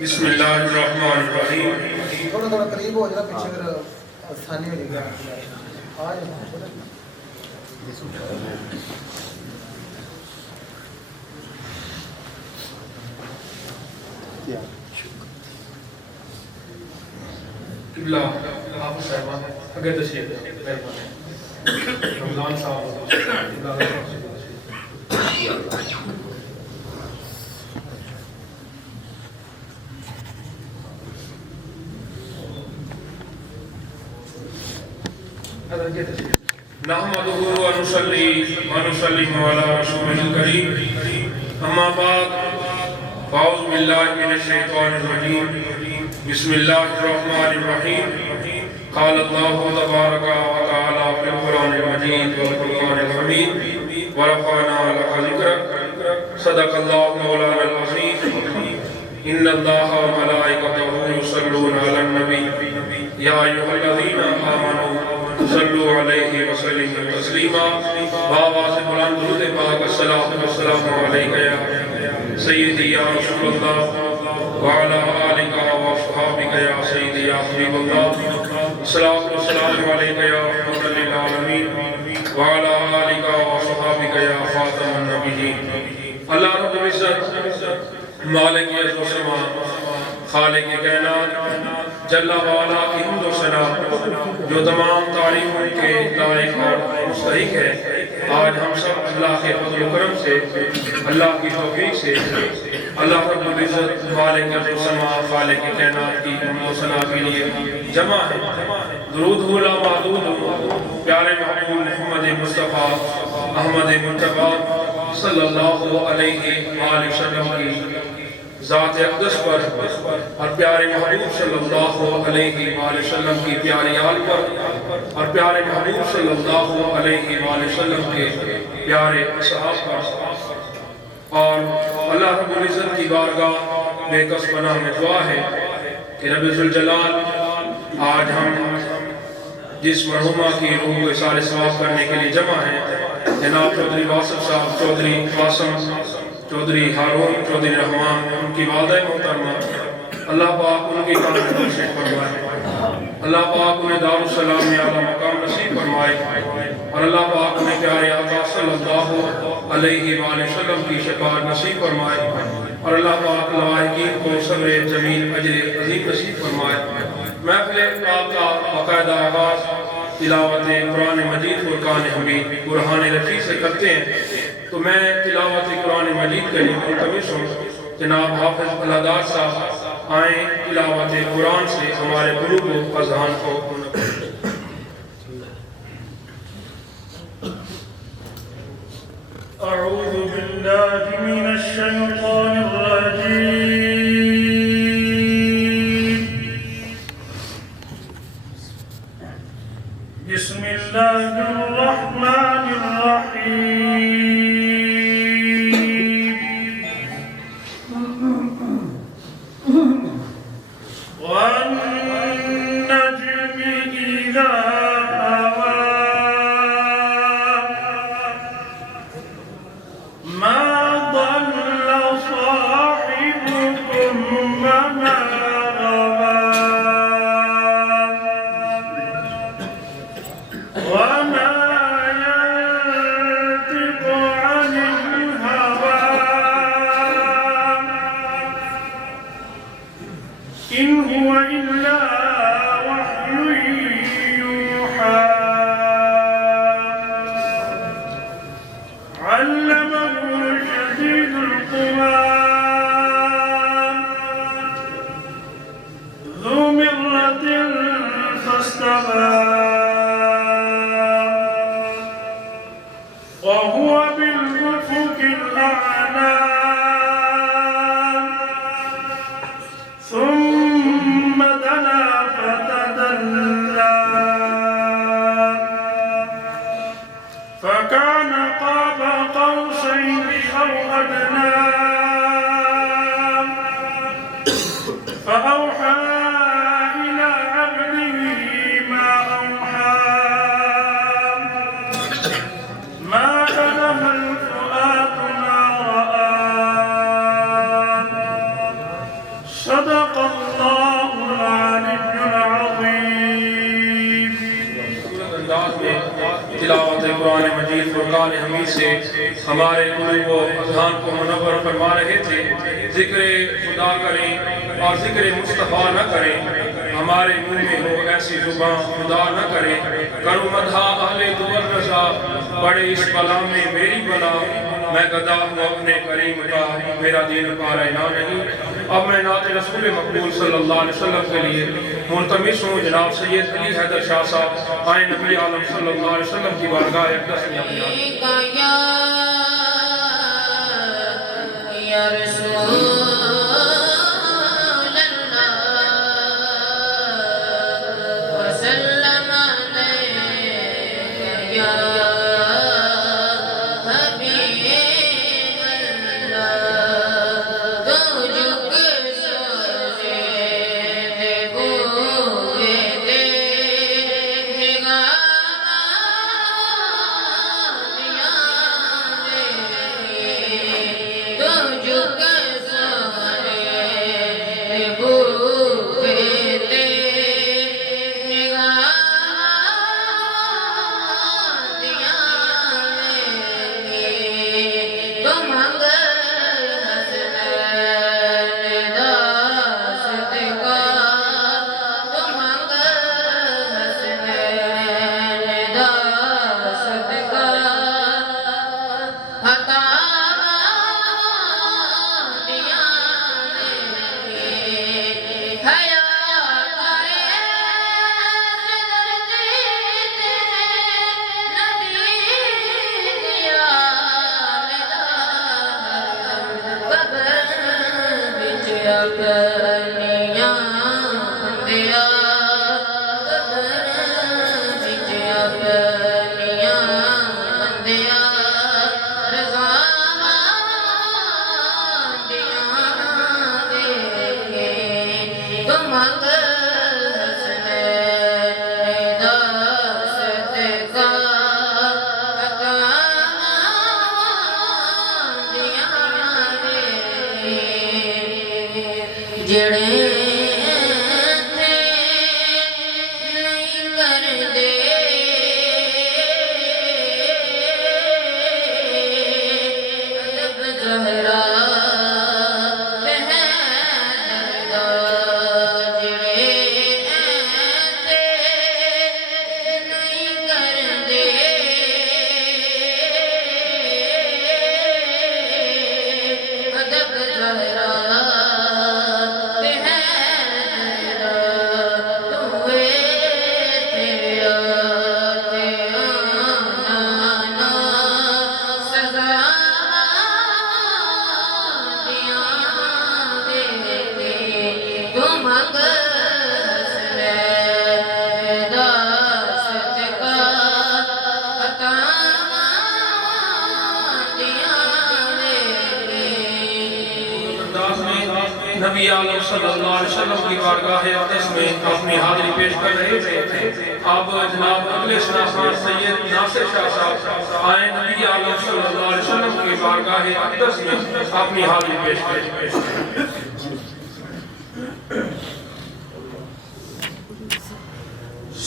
بسم اللہ الرحمن الرحیم. تھوڑا تھوڑا قریب ہو جائے پیچھے پھر آسانی ہو جائے گی. قبلہ آپ صاحبان اگر تشریف رمضان صاحب نحمده ونصلي ونسلم على رسوله الكريم اما بعد فاعوذ بالله من الشيطان الرجيم بسم الله الرحمن الرحيم قال الله تبارك وتعالى في القرآن المجيد والقرآن الحميد ورفعنا لك ذكرك صدق الله مولانا العظيم ان الله وملائكته يصلون على النبي يا ايها الذين امنوا صلو علیہ وسلم تسلیما. بابا سے بلند درود پاک الصلاۃ والسلام علیک یا سیدی یا رسول اللہ وعلی آلک واصحابک یا سیدی یا حبیب اللہ. الصلاۃ والسلام علیک یا رحمۃ للعالمین وعلی آلک واصحابک یا خاتم النبیین. اللہ رب العزت مالک ارض و سما خالق کائنات جل وعلا کی حمد و ثنا جو تمام تعریف ان کے لائق اور مستحق ہے. آج ہم سب اللہ کے فضل و کرم سے اللہ کی توفیق سے اللہ رب العزت مالک ارض و سما خالق کائنات کی حمد و ثنا کے لیے جمع ہے. درود ہو لا معدود پیارے محبوب محمد مصطفیٰ احمد مجتبیٰ صلی اللہ علیہ وآلہ وسلم کی ذات اقدس پر اور پیارے محبوب صلی اللہ علیہ وآلہ وسلم کی پیاری آل پر اور پیارے محبوب صلی اللہ علیہ وآلہ وسلم کے پیارے اصحاب پر. اور اللہ رب العزت کی بارگاہ بے کس پناہ میں دعا ہے کہ رب ذوالجلال آج ہم جس مرحومہ کی روح کو سارے ثواب کرنے کے لیے جمع ہیں جناب چودھری واصف صاحب چودھری قاسم چودھری ہارون چودھری رحمان ان کی والدہ محترمہ اللہ پاک ان کی کام نصیب فرمائے. اللہ پاک انہیں دار السلام میں اعلیٰ مقام نصیب فرمائے اور اللہ پاک انہیں پیارے آقا صلی اللہ علیہ وآلہ وسلم کی شفاعت نصیب فرمائے اور اللہ پاک لواحقین کو صبر جمیل اجر عظیم نصیب فرمائے. محفل آپ کا باقاعدہ آغاز تلاوت قرآن مجید فرقان حمید برہان رفیع سے کرتے ہیں تو میں تلاوت قرآن مجید کے لیے ملتمس ہوں جناب حافظ علادار صاحب آئیں تلاوت قرآن سے ہمارے قلوب و اذہان کو اعوذ باللہ من الشیطان الرجیم بسم اللہ الرحمن الرحیم والنجم إذا هوى ما ضل صاحبكم وما غوى وما ينطق عن الهوى إن هو إلا وحي يوحى علمه شديد القوى ذو مرة فاستوى وهو بالأفق الأعلى ثم دنا صدق الله العلي العظيم. انداز میں تلاوت قرآن مجید فرقان حمید سے ہمارے قلوب و اذہان کو منور فرما رہے تھے. ذکر خدا کریں اور ذکر مصطفیٰ نہ کریں، ہمارے منہ میں ہو ایسی زبان خدا نہ کریں. کرو مدح اہل دور رضا، بڑے اس بلا میں میری بلا. میں گدا ہوں اپنے کریم کا، میرا دین پارا نہ نہیں. اب میں نعت رسول مقبول صلی اللہ علیہ وسلم کے لیے ملتمس ہوں جناب سید علی حیدر شاہ صاحب آئے نبی عالم صلی اللہ علیہ وسلم کی بارگاہ اقدس میں اپنی یا رسول اللہ وسلم علیہ یا حبیب اللہ. تو جھک سوچے تھے بوئے تھے نگاہ دیا تو جھک سوچے تھے بوئے تھے نگاہ دیا تو مانگر حسنین داست کا تو مانگر حسنین داست کا عطا دیا حیات آئے نبی دیا قبر بچ اپنیاں دیا قبر بچ اپنیاں دیا رضا دیا تو مانگر حسنین داست کا عطا دیا جڑے تھے نہیں کر دے جب زہرا جڑے تھے نہیں کر دے جب زہرا نبی عالم صلی اللہ علیہ وسلم کی بارگاہ اقدس میں اپنی حاضری پیش کر رہے تھے. اب جناب اگلے شناسان سید ناصر شاہ صاحب آئے نبی عالم صلی اللہ علیہ وسلم کی بارگاہ اقدس میں اپنی حاضری پیش کریں.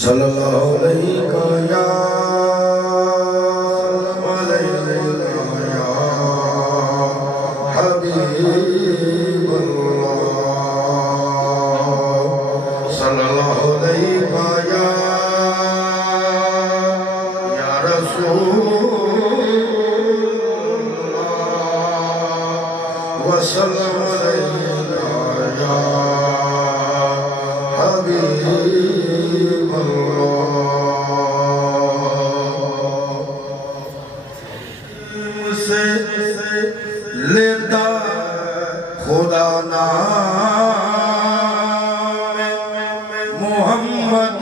صلی اللہ علیہ یا حبیب اللہ صلی اللہ علیہ یا رسول اللہ وسلم علیہ یا حبیب اللہ سے لیتا خدا نام محمد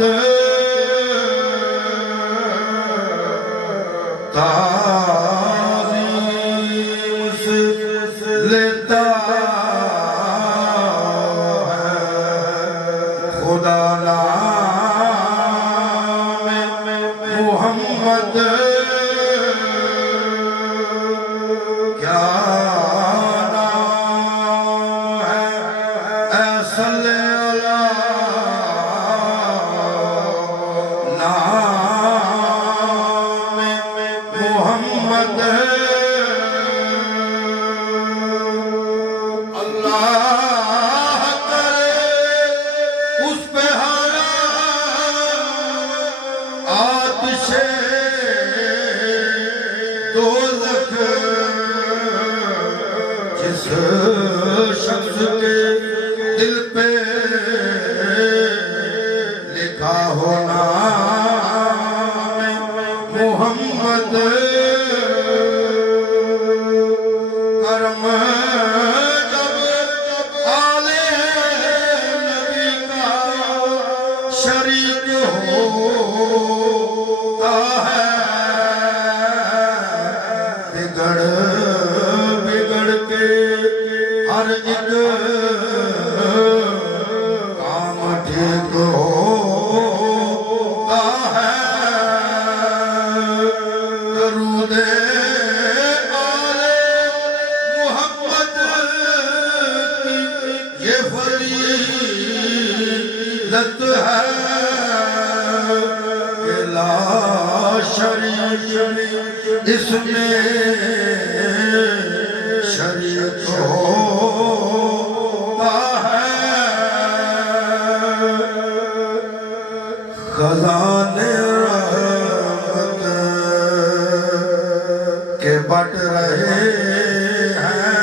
تعظیم سے لیتا ہے خدا نام محمد کیا نام ہے صلی اللہ نام محمد اللہ کرے اس پہ آتش دوزخ جس شخص کے دل پہ لکھا ہو نام محمد کرم جب آل نبی کا شریک ہوتا ہے بگڑ بگڑ کے ہر ایک کام ٹھیک ہوتا ہے درود آل محمد کی یہ فضیلت ہے کہ لا شریک اس میں شریک ہوتا ہے خزانے رحمت کے بٹ رہے ہیں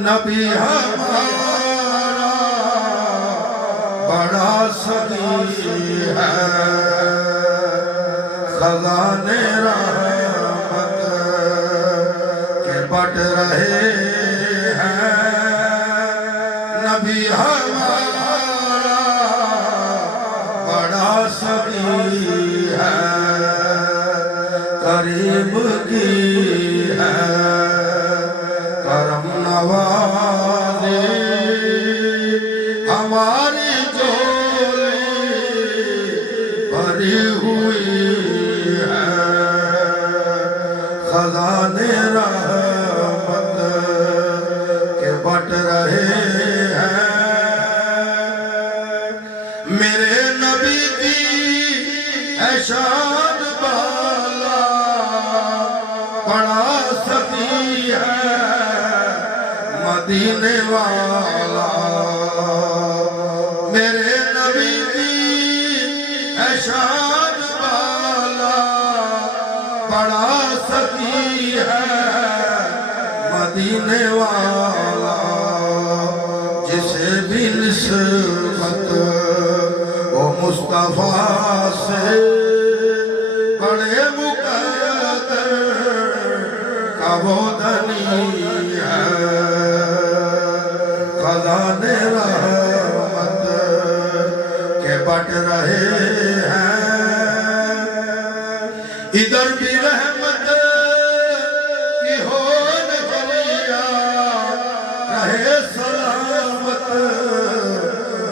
نبی ہمارا بڑا سخی ہے خزانے رحمت کے بٹ رہے ہیں نبی ہمارا بڑا سخی ہے کریم کی ہے کرم نوازی ہماری جھولی بھری ہوئی ہے خزانے رحمت کے بٹ رہے ہیں میرے نبی کی ہے شان بالا بڑا سخی ہے مدینے والا میرے نبی کی ہے شان بالا بڑا سخی ہے مدینے والا جسے بھی نسبت وہ مصطفیٰ سے بڑے مقدر کا وہ دنی ہے خزانے رحمت کے بٹ رہے ہیں ادھر بھی رحمت کی ہو نظریہ رہے سلامت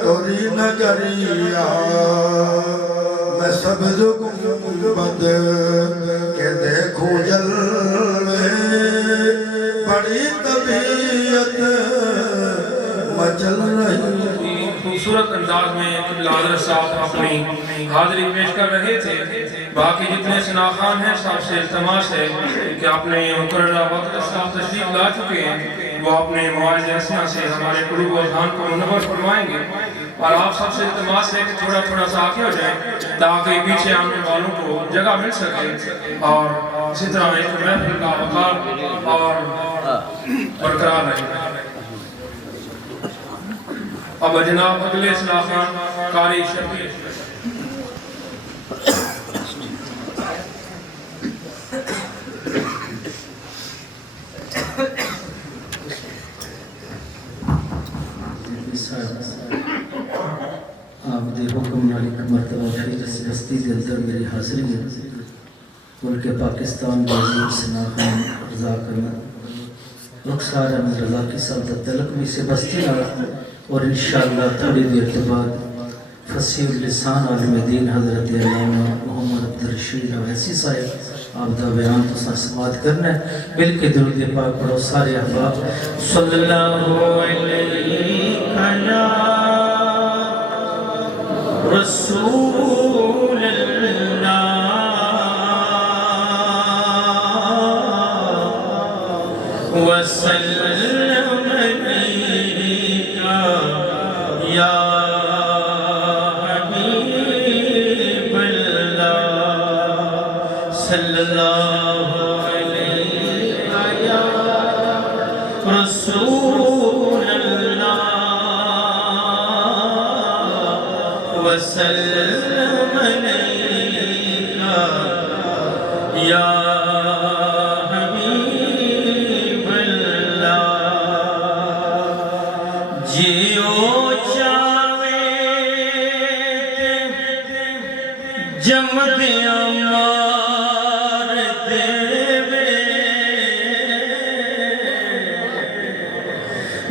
توری نگریہ میں سبز گنبد کے دیکھوں جلوے بڑی طبیعت مچل رہی خوبصورت انداز میں قبلہ حضرت صاحب اپنی حاضری پیش کر رہے تھے باقی جتنے سناخان ہیں سب سے التماس ہے کہ اپنے مقررہ وقت صاحب تشریف لا چکے ہیں وہ اپنے مواعظ اسنا سے ہمارے قلوب و اذہان کو منور فرمائیں گے اور آپ سب سے التماس ہے کہ تھوڑا تھوڑا سا آگے ہو جائیں تاکہ پیچھے آنے والوں کو جگہ مل سکے اور اسی طرح ایک محفل کا وقار اور برقرار رہے اب جناب اگلے سناخان قاری شبیر آپ دے حکم مالک مرتبہ پھر اس بستی کے اندر میری حاضری ہے ملک پاکستان عظیم سنا خان رضا کرنا رخسار احمد رضا کی سعادت تلک میں سے بستی آ اور انشاءاللہ تھوڑی دیر کے بعد فصیح اللسان عالم دین حضرت علامہ محمد عبدالرشید اویسی صاحب آپ دا بیان تو ساتھ سماعت کرنا ہے مل کے درود پاک پڑھو سارے احباب صلی اللہ علیہ رسول اللہ وسلم علیکہ یا حبیب اللہ صلی اللہ علیہ یا رسول اللہ وسلم علیکہ یا حبیب اللہ جیو چاوے جمدیاں مار دیوے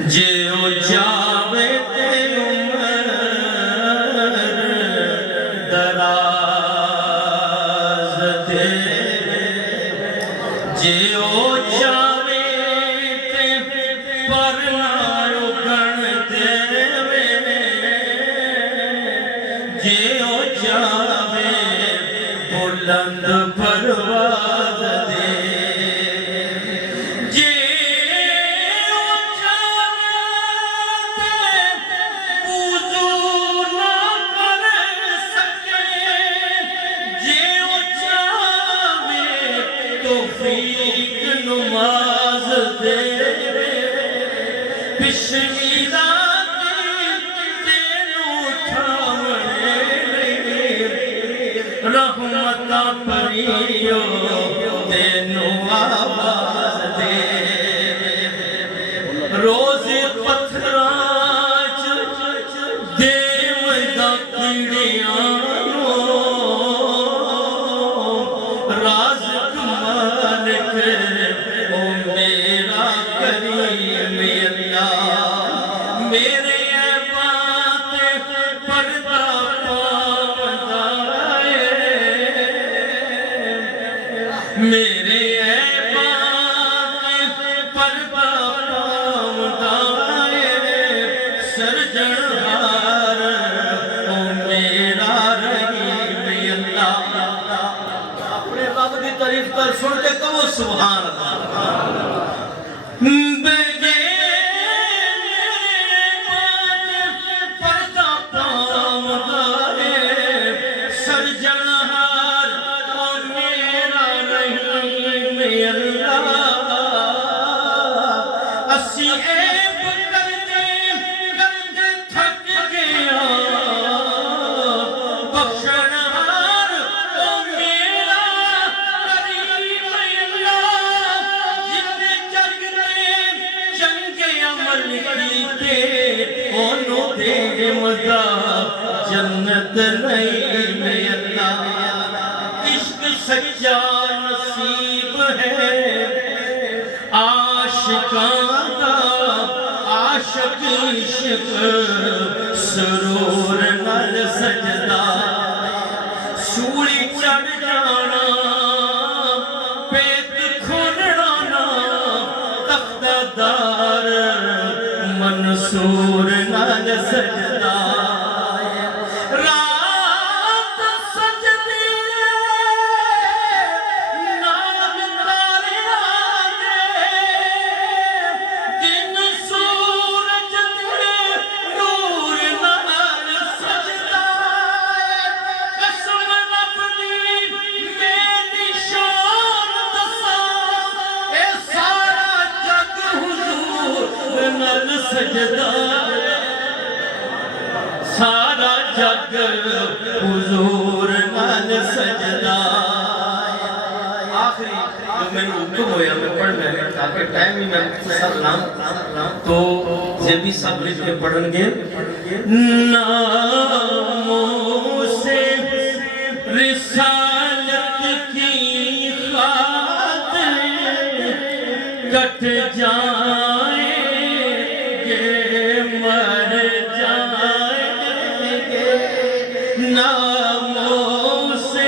جیو چاوے عمر دراز دیوے جیو چاوے پر نہ رکن دیوے جیو چاوے بلند پرواز دے جیو چاوے وضو نہ کر سکے جیو چاوے توفیق نماز دے پچھلی رات تینوں تھامنے رحمتہ پریو تینوں آواز دے روز پتھراچ دے مدہ کیڑیاں رازق مالک او میرا کریم اللہ میرے عیبات پردہ پاوندائے میرے عیبات پردہ پاوندائے سرجنہار او میرا رحیم اللہ اپنے رب کی تعریف کر سن کے کہو سبحان اللہ بگے میرے بات پردہ پاوندائے سرجنہار او میرا رحیم اللہ اسی عیب کرتے تھک گیا بخشنہار او میرا کریم اللہ جتنے جگ نے جنگ عمل کیتے انہوں دے مزہ جنت نعیم اللہ عشق سچا نصیب ہے عاشقاں دا عاشق عشق سرور نال سجدہ سوڑی چڑھ جانا پیت کھولنا تختہ دار منصور نال سجدہ رات سجدے نال تاریاں دے دن سورج دے نور نال سجدہ قسم رب دی میں نشان دساں اے سارا جگ حضور نال سجدہ سارا جگ حضور نال سجدہ آخری جو میں نے حکم ہویا میں پڑھنا ہے تاکہ ٹائم ہی میں سب لام تو یہ بھی سب لکھ کے پڑھن گے ناموں سے رسالت کی خاطر کٹ جائیں گے مر جائیں گے ناموں سے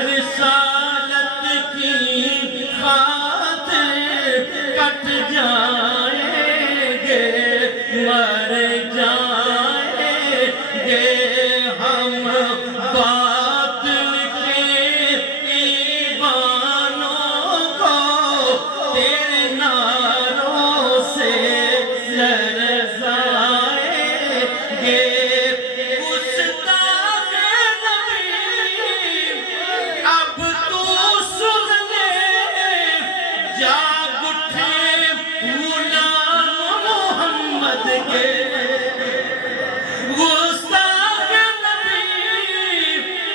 رسالت کی مٹ جائیں گے مر جائیں گے ہم باطل کے ایوانوں کو تیرے ناروں سے لرزائیں گے گستاخ نبی اب تو سن لے جاگ اٹھے غلام محمد کے گستاخ نبی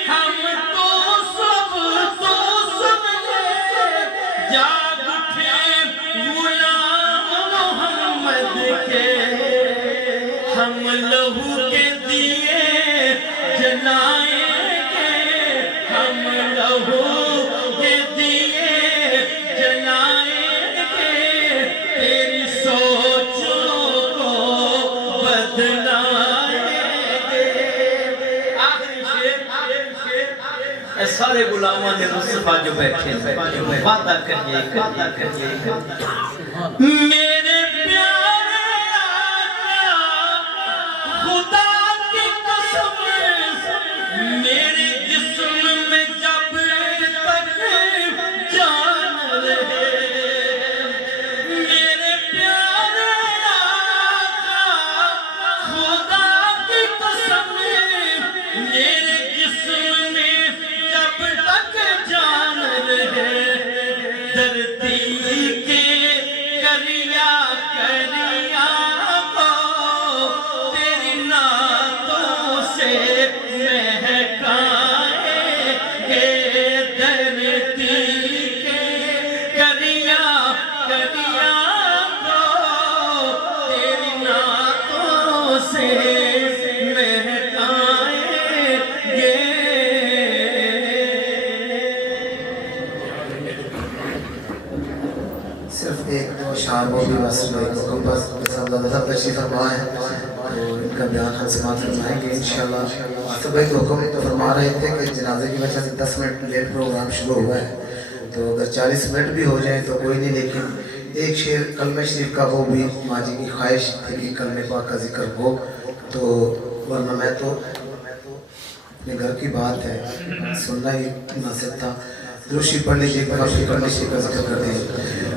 ہم تو سب تو سن لے جاگ اٹھے غلام محمد کے ہم لہو کے دیے جلائیں گے ہم لہو کے دیے جلائیں گے تیری سوچوں کو بدلائیں گے آخری شیر اے سارے غلامان مصطفیٰ جو بیٹھے وعدہ کریے میرے پیارے آقا خدا کی قسم میرے جسم میں جب تک جان رہے میرے پیارے آقا خدا کی قسم میرے جسم میں جب تک جان رہے دھرتی کے کریا کریا کو تیری نعتوں سے مہکائیں گے دھرتی کے کریا کریا کو تیری نعتوں سے مہکائیں گے صرف ایک دو اشعار وہ بھی بس تشریف فرما ہے تو ان کا بیان ہم سماعت فرمائیں گے انشاءاللہ آصف بھائی کو حکم تو فرما رہے تھے کہ جنازے کی وجہ سے 10 منٹ لیٹ پروگرام شروع ہوا ہے تو اگر 40 منٹ بھی ہو جائیں تو کوئی نہیں لیکن ایک شعر کلمہ شریف کا وہ بھی ماں جی کی خواہش تھی کہ کلمہ پاک کا ذکر ہو تو ورنہ میں تو اپنے گھر کی بات ہے سننا ہی مناسب تھا روشی پڑھ لیجیے کافی کلمہ شریف کا ذکر کر دیں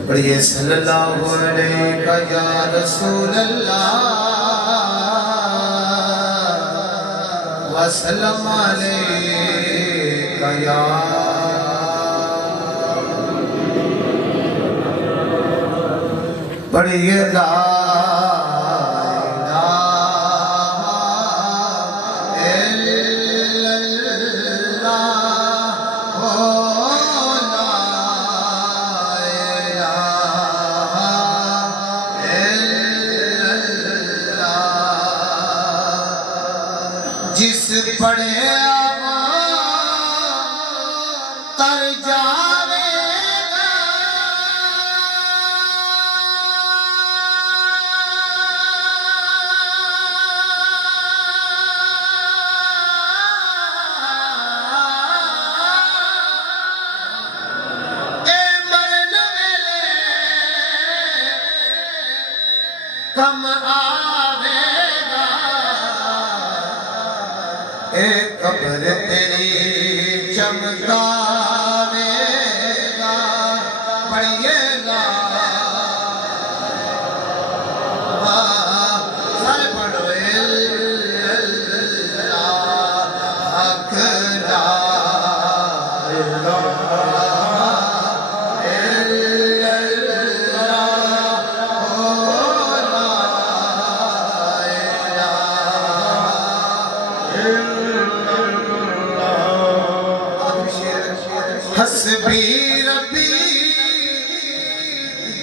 پڑھیے صلی اللہ علیہ یا رسول اللہ وسلم علیہ یا پڑھیے لا جس پڑھے تر جاوے گا اے مرن ویلے کم آوے گا اے قبر تیری چمکاوے گا پڑھیے لا سارے پڑھو اللہ حق لا الہ الا اللہ لا حسبی ربی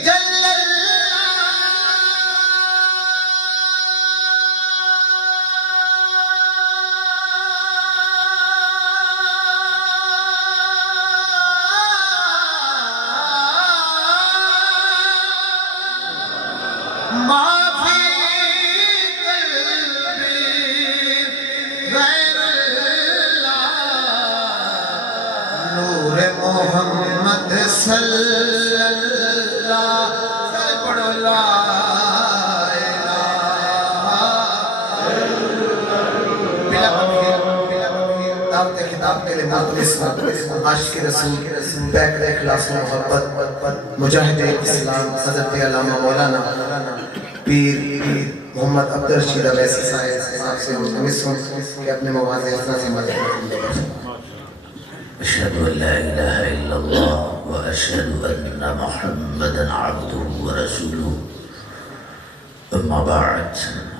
جل ما فی قلبی غیر اللہ نور محمد صلی اللہ لا دعوت خطاب کے لیے مخلص عاشق رسول بیک اخلاص و محبت مجاہد اسلام حضرت علامہ مولانا پیر محمد عبدالرشید اویسی صاحب سے مستمد ہوں کہ اپنے مواضع حسنہ سے مدد کریں. أشهد أن لا إله إلا الله وأشهد أن محمدا عبده ورسوله أما بعد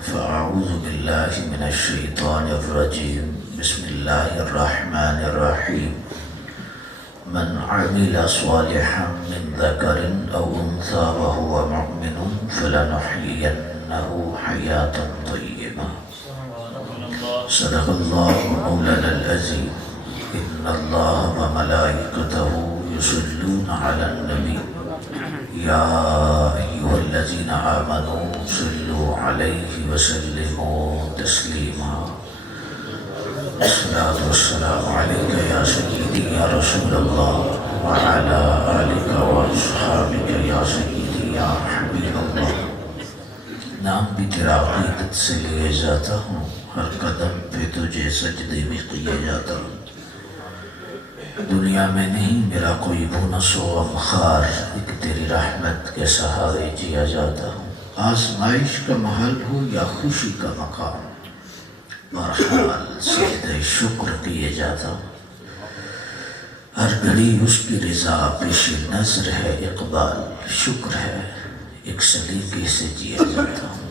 فأعوذ بالله من الشيطان الرجيم بسم الله الرحمن الرحيم من عمل صالحا من ذكر أو أنثى وهو مؤمن فلنحيينه حياة طيبة صدق الله مولانا العظيم إن الله وملائكته يصلون على النبي يا أيها الذين آمنوا صلوا عليه وسلموا تسليما الصلاة والسلام عليك يا سيدي يا رسول الله وعلى آلك وأصحابك يا سيدي يا حبيب الله. نام بھی تیرا عقیدت سے لیے جاتا ہوں، ہر قدم پہ تجھے سجدے بھی کیے جاتا ہوں. دنیا میں نہیں میرا کوئی بونس و غمخوار، ایک تیری رحمت کے سہارے جیا جاتا ہوں. آزمائش کا محل ہو یا خوشی کا مقام، بہرحال سجدہ شکر کیے جاتا ہوں. ہر گھڑی اس کی رضا پیش نظر ہے، اقبال شکر ہے، ایک سلیقے سے جیا جاتا ہوں.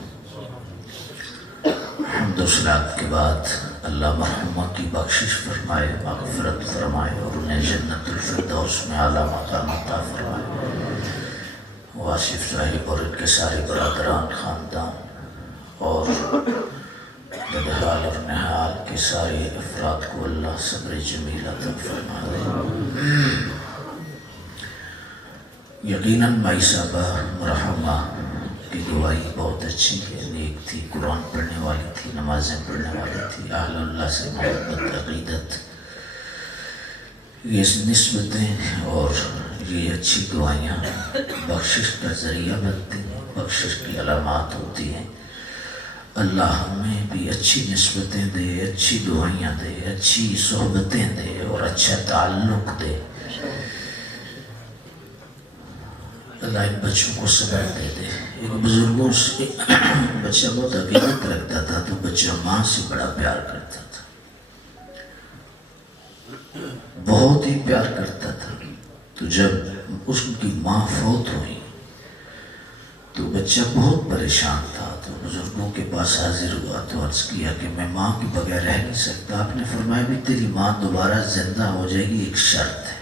حمد و صلات کے بعد اللہ مرحومہ کی بخشش فرمائے، مغفرت فرمائے اور انہیں جنت الفردوس میں اعلیٰ مقام عطا فرمائے. واصف صاحب اور ان کے سارے برادران، خاندان اور بدحال اور نحال کے سارے افراد کو اللہ صبر جمیل عطا فرمائے. یقیناً مائی صاحبہ مرحومہ کی گواہی بہت اچھی ہے، نیک تھی، قرآن پڑھنے والی تھی، نمازیں پڑھنے والی تھی، اہل اللہ سے محبت، عقیدت، یہ نسبتیں اور یہ اچھی گواہیاں بخشش کا ذریعہ بنتی ہیں، بخشش کی علامات ہوتی ہیں. اللہ ہمیں بھی اچھی نسبتیں دے، اچھی دعائیاں دے، اچھی صحبتیں دے اور اچھا تعلق دے. اللہ ان بچوں کو صبر دے دے. ایک بزرگوں سے بچہ بہت عقیدت رکھتا تھا تو بچہ ماں سے بڑا پیار کرتا تھا، بہت ہی پیار کرتا تھا. تو جب اس کی ماں فوت ہوئی تو بچہ بہت پریشان تھا، تو بزرگوں کے پاس حاضر ہوا تو عرض کیا کہ میں ماں کے بغیر رہ نہیں سکتا. آپ نے فرمایا بھی تیری ماں دوبارہ زندہ ہو جائے گی، ایک شرط ہے.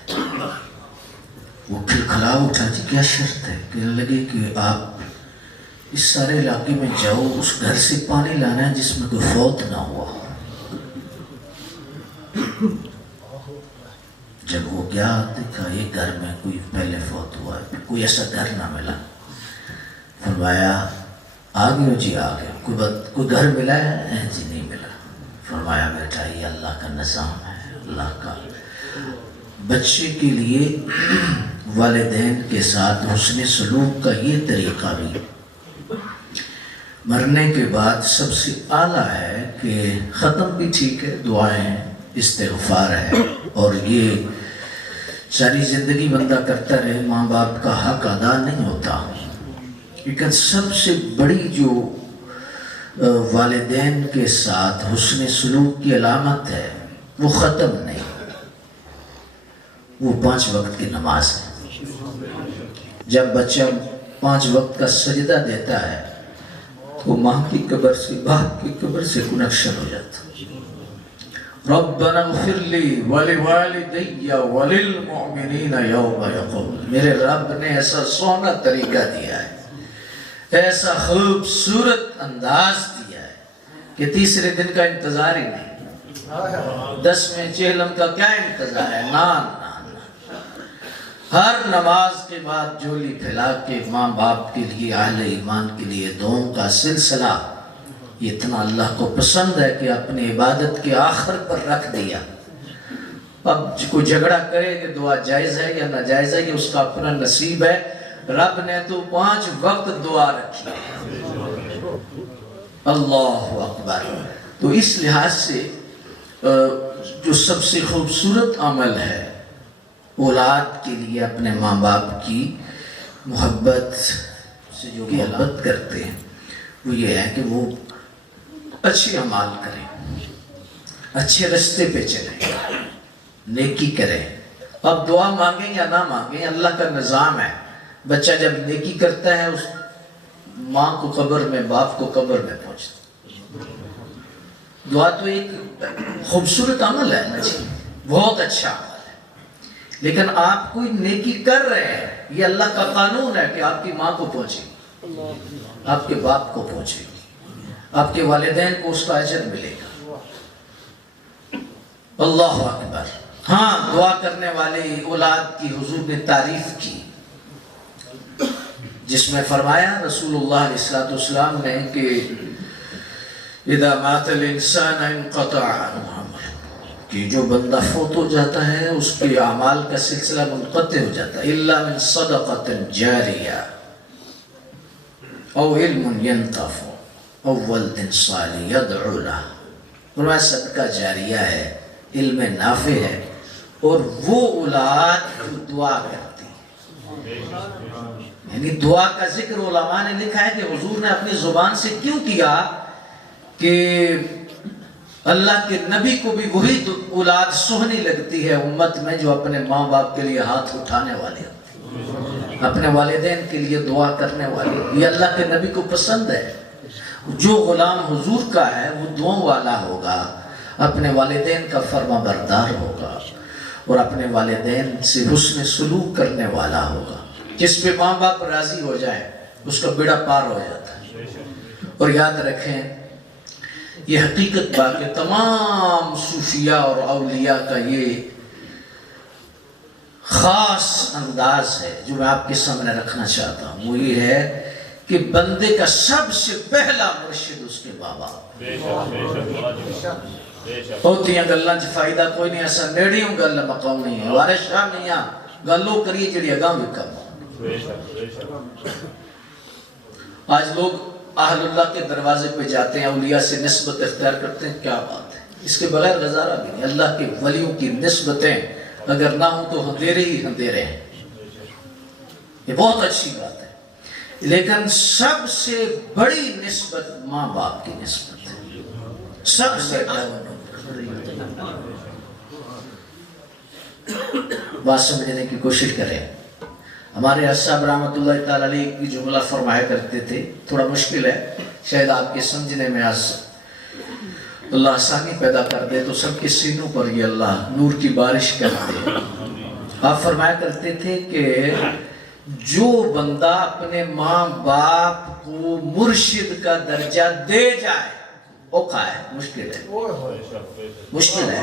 وہ پھر کھلا اٹھا، جی کیا شرط ہے؟ کہنے لگے کہ آپ اس سارے علاقے میں جاؤ، اس گھر سے پانی لانا ہے جس میں کوئی فوت نہ ہوا. جب وہ گیا دیکھا ایک گھر میں کوئی پہلے فوت ہوا ہے، پھر کوئی ایسا گھر نہ ملا. فرمایا آگے ہو؟ جی آگے. کوئی گھر ملا ہے؟ جی نہیں ملا. فرمایا بیٹا یہ اللہ کا نظام ہے، اللہ کا. بچے کے لیے والدین کے ساتھ حسن سلوک کا یہ طریقہ بھی مرنے کے بعد سب سے اعلیٰ ہے کہ ختم بھی ٹھیک ہے، دعائیں ہیں، استغفار ہے، اور یہ ساری زندگی بندہ کرتا رہے، ماں باپ کا حق ادا نہیں ہوتا. لیکن سب سے بڑی جو والدین کے ساتھ حسن سلوک کی علامت ہے وہ ختم نہیں، وہ 5 وقت کی نماز ہے. جب بچہ 5 وقت کا سجدہ دیتا ہے تو ماں کی قبر سے، باپ کی قبر سے کنیکشن ہو جاتا. ربنا اغفر لی ولوالدی وللمؤمنین یوم یقوم. میرے رب نے ایسا سونا طریقہ دیا ہے، ایسا خوبصورت انداز دیا ہے کہ تیسرے دن کا انتظار ہی نہیں، 10ویں چہلم کا کیا انتظار ہے. نان ہر نماز کے بعد جھولی پھیلا کے ماں باپ کے لیے، اہل ایمان کے لیے دعاؤں کا سلسلہ یہ اتنا اللہ کو پسند ہے کہ اپنی عبادت کے آخر پر رکھ دیا. اب کوئی جھگڑا کرے کہ دعا جائز ہے یا ناجائز ہے، یہ اس کا اپنا نصیب ہے. رب نے تو 5 وقت دعا رکھی ہے۔ اللہ اکبر۔ تو اس لحاظ سے جو سب سے خوبصورت عمل ہے اولاد کے لیے اپنے ماں باپ کی محبت سے جو محبت کرتے ہیں وہ یہ ہے کہ وہ اچھے اعمال کریں، اچھے رستے پہ چلیں، نیکی کریں۔ اب دعا مانگیں یا نہ مانگیں، اللہ کا نظام ہے۔ بچہ جب نیکی کرتا ہے اس ماں کو قبر میں، باپ کو قبر میں پہنچتا۔ دعا تو ایک خوبصورت عمل ہے نا جی، بہت اچھا عمل ہے، لیکن آپ کوئی نیکی کر رہے ہیں، یہ اللہ کا قانون ہے کہ آپ کی ماں کو پہنچے، آپ کے باپ کو پہنچے، آپ کے والدین کو اس کا اجر ملے گا۔ اللہ اکبر۔ ہاں، دعا کرنے والے اولاد کی حضور نے تعریف کی، جس میں فرمایا رسول اللہ علیہ السلام نے کہ اذا مات الانسان انقطع عنه عمله، کہ جو بندہ فوت ہو جاتا ہے اس کے اعمال کا سلسلہ منقطع ہو جاتا ہے، الا من صدقة جاریہ او علم ينتفع او ولد صالح يدعو له۔ فرمایا صدقہ جاریہ ہے، علم نافع ہے، اور وہ اولاد جو دعا کرتی ہے۔ یعنی دعا کا ذکر علماء نے لکھا ہے کہ حضور نے اپنی زبان سے کیوں کیا کہ اللہ کے نبی کو بھی وہی اولاد سہنی لگتی ہے امت میں جو اپنے ماں باپ کے لیے ہاتھ اٹھانے والے ہوتے، اپنے والدین کے لیے دعا کرنے والے۔ یہ اللہ کے نبی کو پسند ہے۔ جو غلام حضور کا ہے وہ دعاؤں والا ہوگا، اپنے والدین کا فرما بردار ہوگا، اور اپنے والدین سے حسن سلوک کرنے والا ہوگا۔ جس پہ ماں باپ راضی ہو جائے اس کا بیڑا پار ہو جاتا ہے۔ اور یاد رکھیں یہ حقیقت بات کہ تمام صوفیاء اور اولیاء کا یہ خاص انداز ہے جو میں آپ کے سامنے رکھنا چاہتا ہوں، وہ یہ ہے کہ بندے کا سب سے پہلا مرشد اس کے ماں باپ۔ ہوتی ہیں گلّاں چ فائدہ کوئی نہیں، ایسا نیڑیوں گل مقام نہیں ہے، وارے شاہ میاں گلوں کریے جڑی اگاں بھی کم۔ آج لوگ اہل اللہ کے دروازے پہ جاتے ہیں، اولیاء سے نسبت اختیار کرتے ہیں، کیا بات ہے، اس کے بغیر گزارا بھی نہیں۔ اللہ کے ولیوں کی نسبتیں اگر نہ ہوں تو اندھیرے ہی اندھیرے ہیں، یہ بہت اچھی بات ہے، لیکن سب سے بڑی نسبت ماں باپ کی نسبت ہے، سب سے بات سمجھنے کی کوشش کریں۔ ہمارے صاحب رحمۃ اللہ تعالیٰ علیہ کی جملہ فرمایا کرتے تھے، تھوڑا مشکل ہے شاید آپ کے سمجھنے میں، آج اللہ آسانی پیدا کر دے تو سب کے سینوں پر یہ اللہ نور کی بارش کر دے۔ آپ فرمایا کرتے تھے کہ جو بندہ اپنے ماں باپ کو مرشد کا درجہ دے جائے اوکھا ہے، مشکل ہے، مشکل ہے۔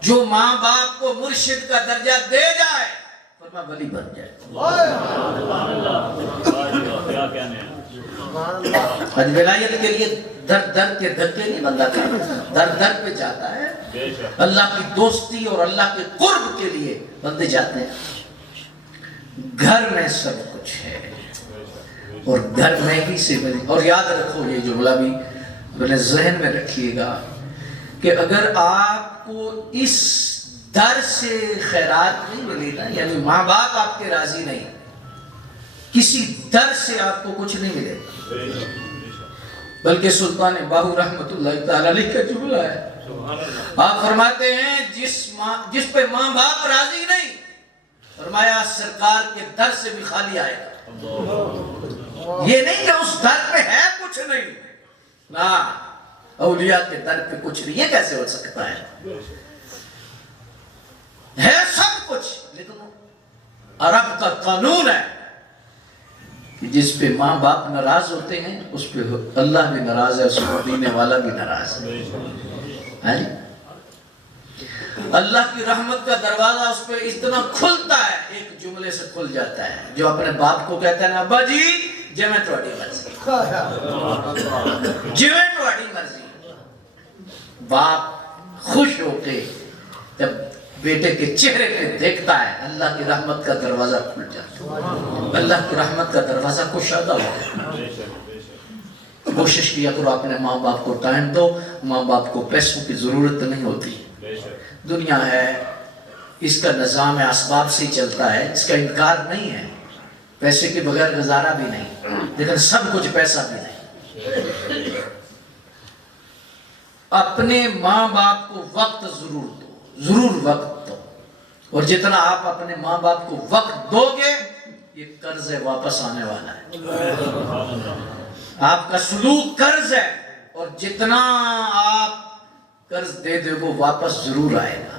جو ماں باپ کو مرشد کا درجہ دے جائے فرما ولی بن جائے۔ آج ولایت کے لیے در در کے دھکے نہیں بندہ کرتا، در در پہ جاتا ہے۔ اللہ کی دوستی اور اللہ کے قرب کے لیے بندے جاتے ہیں۔ گھر میں سب کچھ ہے اور گھر میں ہی سے ملی۔ اور یاد رکھو یہ جملہ بھی اپنے ذہن میں رکھیے گا کہ اگر آپ کو اس در سے خیرات نہیں ملی نا، یعنی ماں باپ آپ کے راضی نہیں، کسی در سے آپ کو کچھ نہیں ملے، بلکہ سلطان باہو رحمت اللہ تعالی علیہ کا جملہ ہے۔ آپ فرماتے ہیں جس پہ ماں باپ راضی نہیں، فرمایا سرکار کے در سے بھی خالی آئے گا۔ یہ نہیں کہ اس در پہ ہے کچھ نہیں، نا اولیاء کے در پہ کچھ نہیں، یہ کیسے ہو سکتا ہے؟ ہے سب کچھ، لیکن عرب کا قانون ہے کہ جس پہ ماں باپ ناراض ہوتے ہیں اس پہ اللہ بھی ناراض ہے، اس کو دینے والا بھی ناراض ہے۔ اللہ کی رحمت کا دروازہ اس پہ اتنا کھلتا ہے، ایک جملے سے کھل جاتا ہے، جو اپنے باپ کو کہتا ہے ابا جی جی میں تھوڑی مرضی، جی میں تھوڑی مرضی۔ باپ خوش ہو کے جب بیٹے کے چہرے پہ دیکھتا ہے اللہ کی رحمت کا دروازہ کھل جاتا ہے، اللہ کی رحمت کا دروازہ کشادہ ہوتا ہے۔ کوشش کیا کرو اپنے ماں باپ کو ٹائم دو، ماں باپ کو پیسوں کی ضرورت نہیں ہوتی، دنیا ہے اس کا نظام ہے، اسباب سے ہی چلتا ہے، اس کا انکار نہیں ہے، پیسے کے بغیر گزارا بھی نہیں، لیکن سب کچھ پیسہ بھی نہیں۔ اپنے ماں باپ کو وقت ضرور دو، ضرور وقت دو، اور جتنا آپ اپنے ماں باپ کو وقت دو گے یہ قرض واپس آنے والا ہے، آپ کا سلوک قرض ہے، اور جتنا آپ قرض دے دے وہ واپس ضرور آئے گا،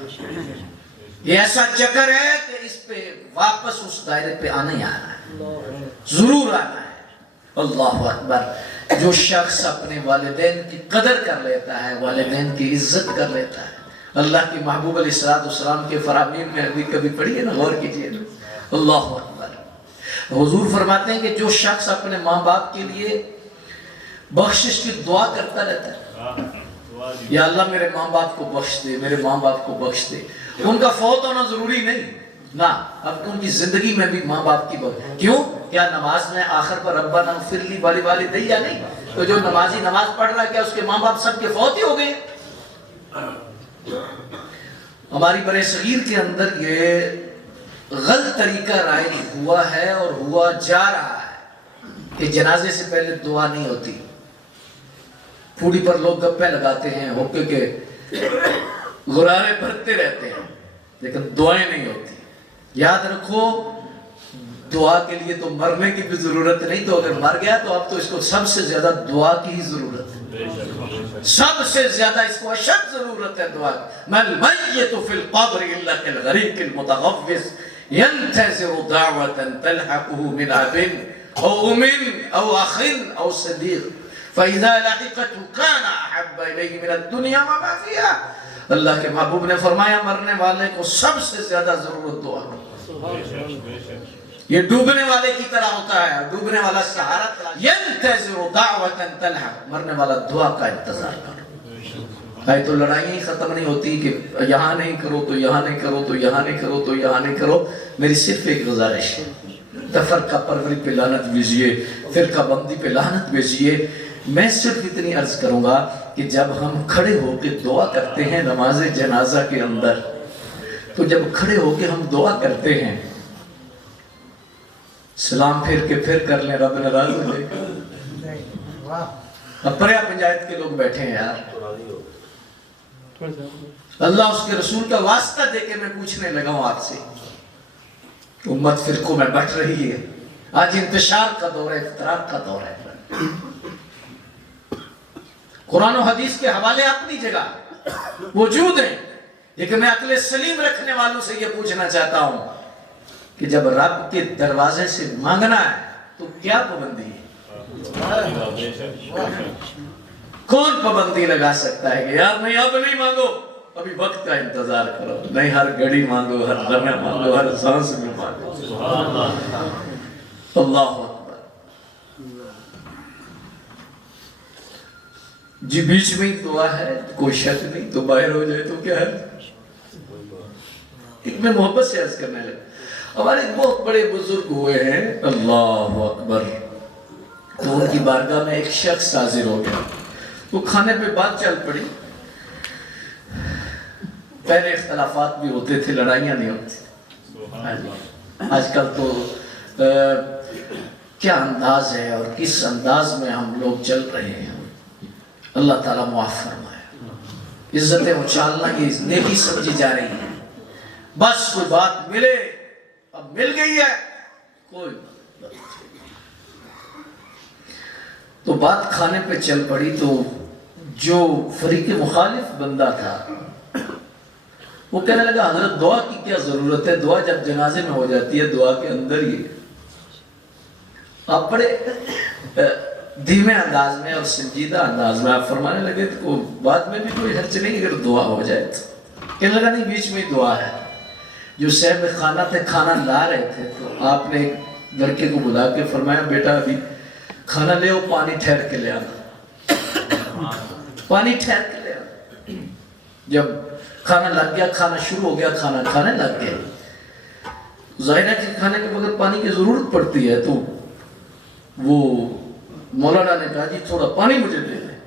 یہ ایسا چکر ہے کہ اس پہ واپس اس دائرے پہ آنا ہی آنا ہے، ضرور آنا ہے۔ اللہ اکبر، جو شخص اپنے والدین کی قدر کر لیتا ہے، والدین کی عزت کر لیتا ہے، اللہ کی محبوب علیہ السلام کے فرامین میں ابھی کبھی پڑھی ہے نا، غور کیجئے نا، اللہ اکبر۔ حضور فرماتے ہیں کہ جو شخص اپنے ماں باپ کے لیے بخشش کی دعا کرتا رہتا ہے، یا اللہ میرے ماں باپ کو بخش دے، میرے ماں باپ کو بخش دے، ان کا فوت ہونا ضروری نہیں نا، اب ان کی زندگی میں بھی ماں باپ کی بخش، کیوں؟ کیا نماز میں آخر پر ربنا اغفر لی والی والدی نہیں؟ تو جو نمازی نماز پڑھ رہا ہے کیا اس کے ماں باپ سب کے فوت ہی ہو گئے؟ ہماری برے صغیر کے اندر یہ غلط طریقہ رائج ہوا ہے اور ہوا جا رہا ہے کہ جنازے سے پہلے دعا نہیں ہوتی، پھوڑی پر لوگ گپے لگاتے ہیں، ہوکے کے غرارے بھرتے رہتے ہیں، لیکن دعائیں نہیں ہوتی۔ یاد رکھو دعا کے لیے تو مرنے کی بھی ضرورت نہیں، تو اگر مر گیا تو اب تو اس کو سب سے زیادہ دعا کی ہی ضرورت ہے، سب سے زیادہ اس کو اشد ضرورت ہے دعا کی۔ مَا الْمَيِّتُ فِي الْقَبْرِ إِلَّا كَالْغَرِيقِ الْمُتَغَوِّصِ يَنْتَظِرُ دَعْوَةً تَلْحَقُهُ مِنْ أَبٍ أَوْ أُمٍ أَوْ أَخٍ أَوْ صَدِيقٍ فَإِذَا لَحِقَتْهُ كَانَ أَحَبَّ إِلَيْهِ مِنَ الدُّنْيَا وَمَا فِيهَا۔ اللہ کے محبوب نے فرمایا مرنے والے کو سب سے زیادہ ضرورت دعا کی۔ یہ ڈوبنے والے کی طرح ہوتا ہے، ڈوبنے والا سہارا يَنْتَظِرُ دَعْوَةً تَلْحَقُهُ، مرنے والا دعا کا انتظار کرو۔ ہے تو لڑائیاں ہی ختم نہیں ہوتی کہ یہاں نہیں کرو تو یہاں نہیں کرو تو یہاں نہیں کرو تو یہاں نہیں کرو۔ میری صرف ایک گزارش ہے، تفرقہ پروری پہ لعنت بھیجئے، فرقہ بندی پہ لعنت بھیجئے۔ میں صرف اتنی عرض کروں گا کہ جب ہم کھڑے ہو کے دعا کرتے ہیں نماز جنازہ کے اندر، تو جب کھڑے ہو کے ہم دعا کرتے ہیں سلام پھر کے پھر کر لیں، رب ناراض ہو جائے گا۔ اب پریا پنجایت کے لوگ بیٹھے ہیں یار، اللہ اس کے رسول کا واسطہ دے کے میں پوچھنے لگا ہوں آپ سے، امت فرقوں میں بٹ رہی ہے، آج انتشار کا دور ہے، افتراق کا دور ہے۔ قرآن و حدیث کے حوالے اپنی جگہ موجود ہیں، لیکن میں عقل سلیم رکھنے والوں سے یہ پوچھنا چاہتا ہوں کہ جب رب کے دروازے سے مانگنا ہے تو کیا پابندی ہے؟ کون پابندی لگا سکتا ہے کہ یار نہیں اب نہیں مانگو، ابھی وقت کا انتظار کرو؟ نہیں، ہر گھڑی مانگو، ہر لمحہ مانگو، ہر سانس میں مانگو۔ اللہ اکبر۔ جی بیچ میں دعا ہے، کوئی شک نہیں، تو باہر ہو جائے تو کیا ہے؟ ایک میں محبت سے عرض کرنے لگا، ہمارے بہت بڑے بزرگ ہوئے ہیں، اللہ اکبر، تو ان کی بارگاہ میں ایک شخص حاضر ہو گیا، وہ کھانے پہ بات چل پڑی، پہلے اختلافات بھی ہوتے تھے، لڑائیاں نہیں ہوتی، آج کل تو کیا انداز ہے اور کس انداز میں ہم لوگ چل رہے ہیں، اللہ تعالیٰ معاف فرمائے۔ عزتیں اچھالنا یہ نیکی سمجھی جا رہی ہے، بس کوئی بات ملے، اب مل گئی ہے، کوئی تو بات کھانے پہ چل پڑی، تو جو فریق مخالف بندہ تھا وہ کہنے لگا حضرت دعا کی کیا ضرورت ہے، دعا جب جنازے میں ہو جاتی ہے دعا کے اندر ہی۔ آپ بڑے دھیمے انداز میں اور سنجیدہ انداز میں آپ فرمانے لگے تو بعد میں بھی کوئی حرج نہیں اگر دعا ہو جائے تو۔ کہنے لگا نہیں بیچ میں دعا ہے۔ جو صاحب خانہ تھے کھانا لا رہے تھے تو آپ نے ایک لڑکے کو بلا کے فرمایا بیٹا ابھی کھانا لے، پانی ٹھہر کے لے آنا، پانی ٹھہر کے لے آنا۔ جب کھانا لگ گیا، کھانا شروع ہو گیا، کھانا کھانے لگ گئے. ظاہر ہے کہ کھانے کے بغیر پانی کی ضرورت پڑتی ہے. تو وہ مولانا نے کہا جی تھوڑا پانی مجھے دے دیں.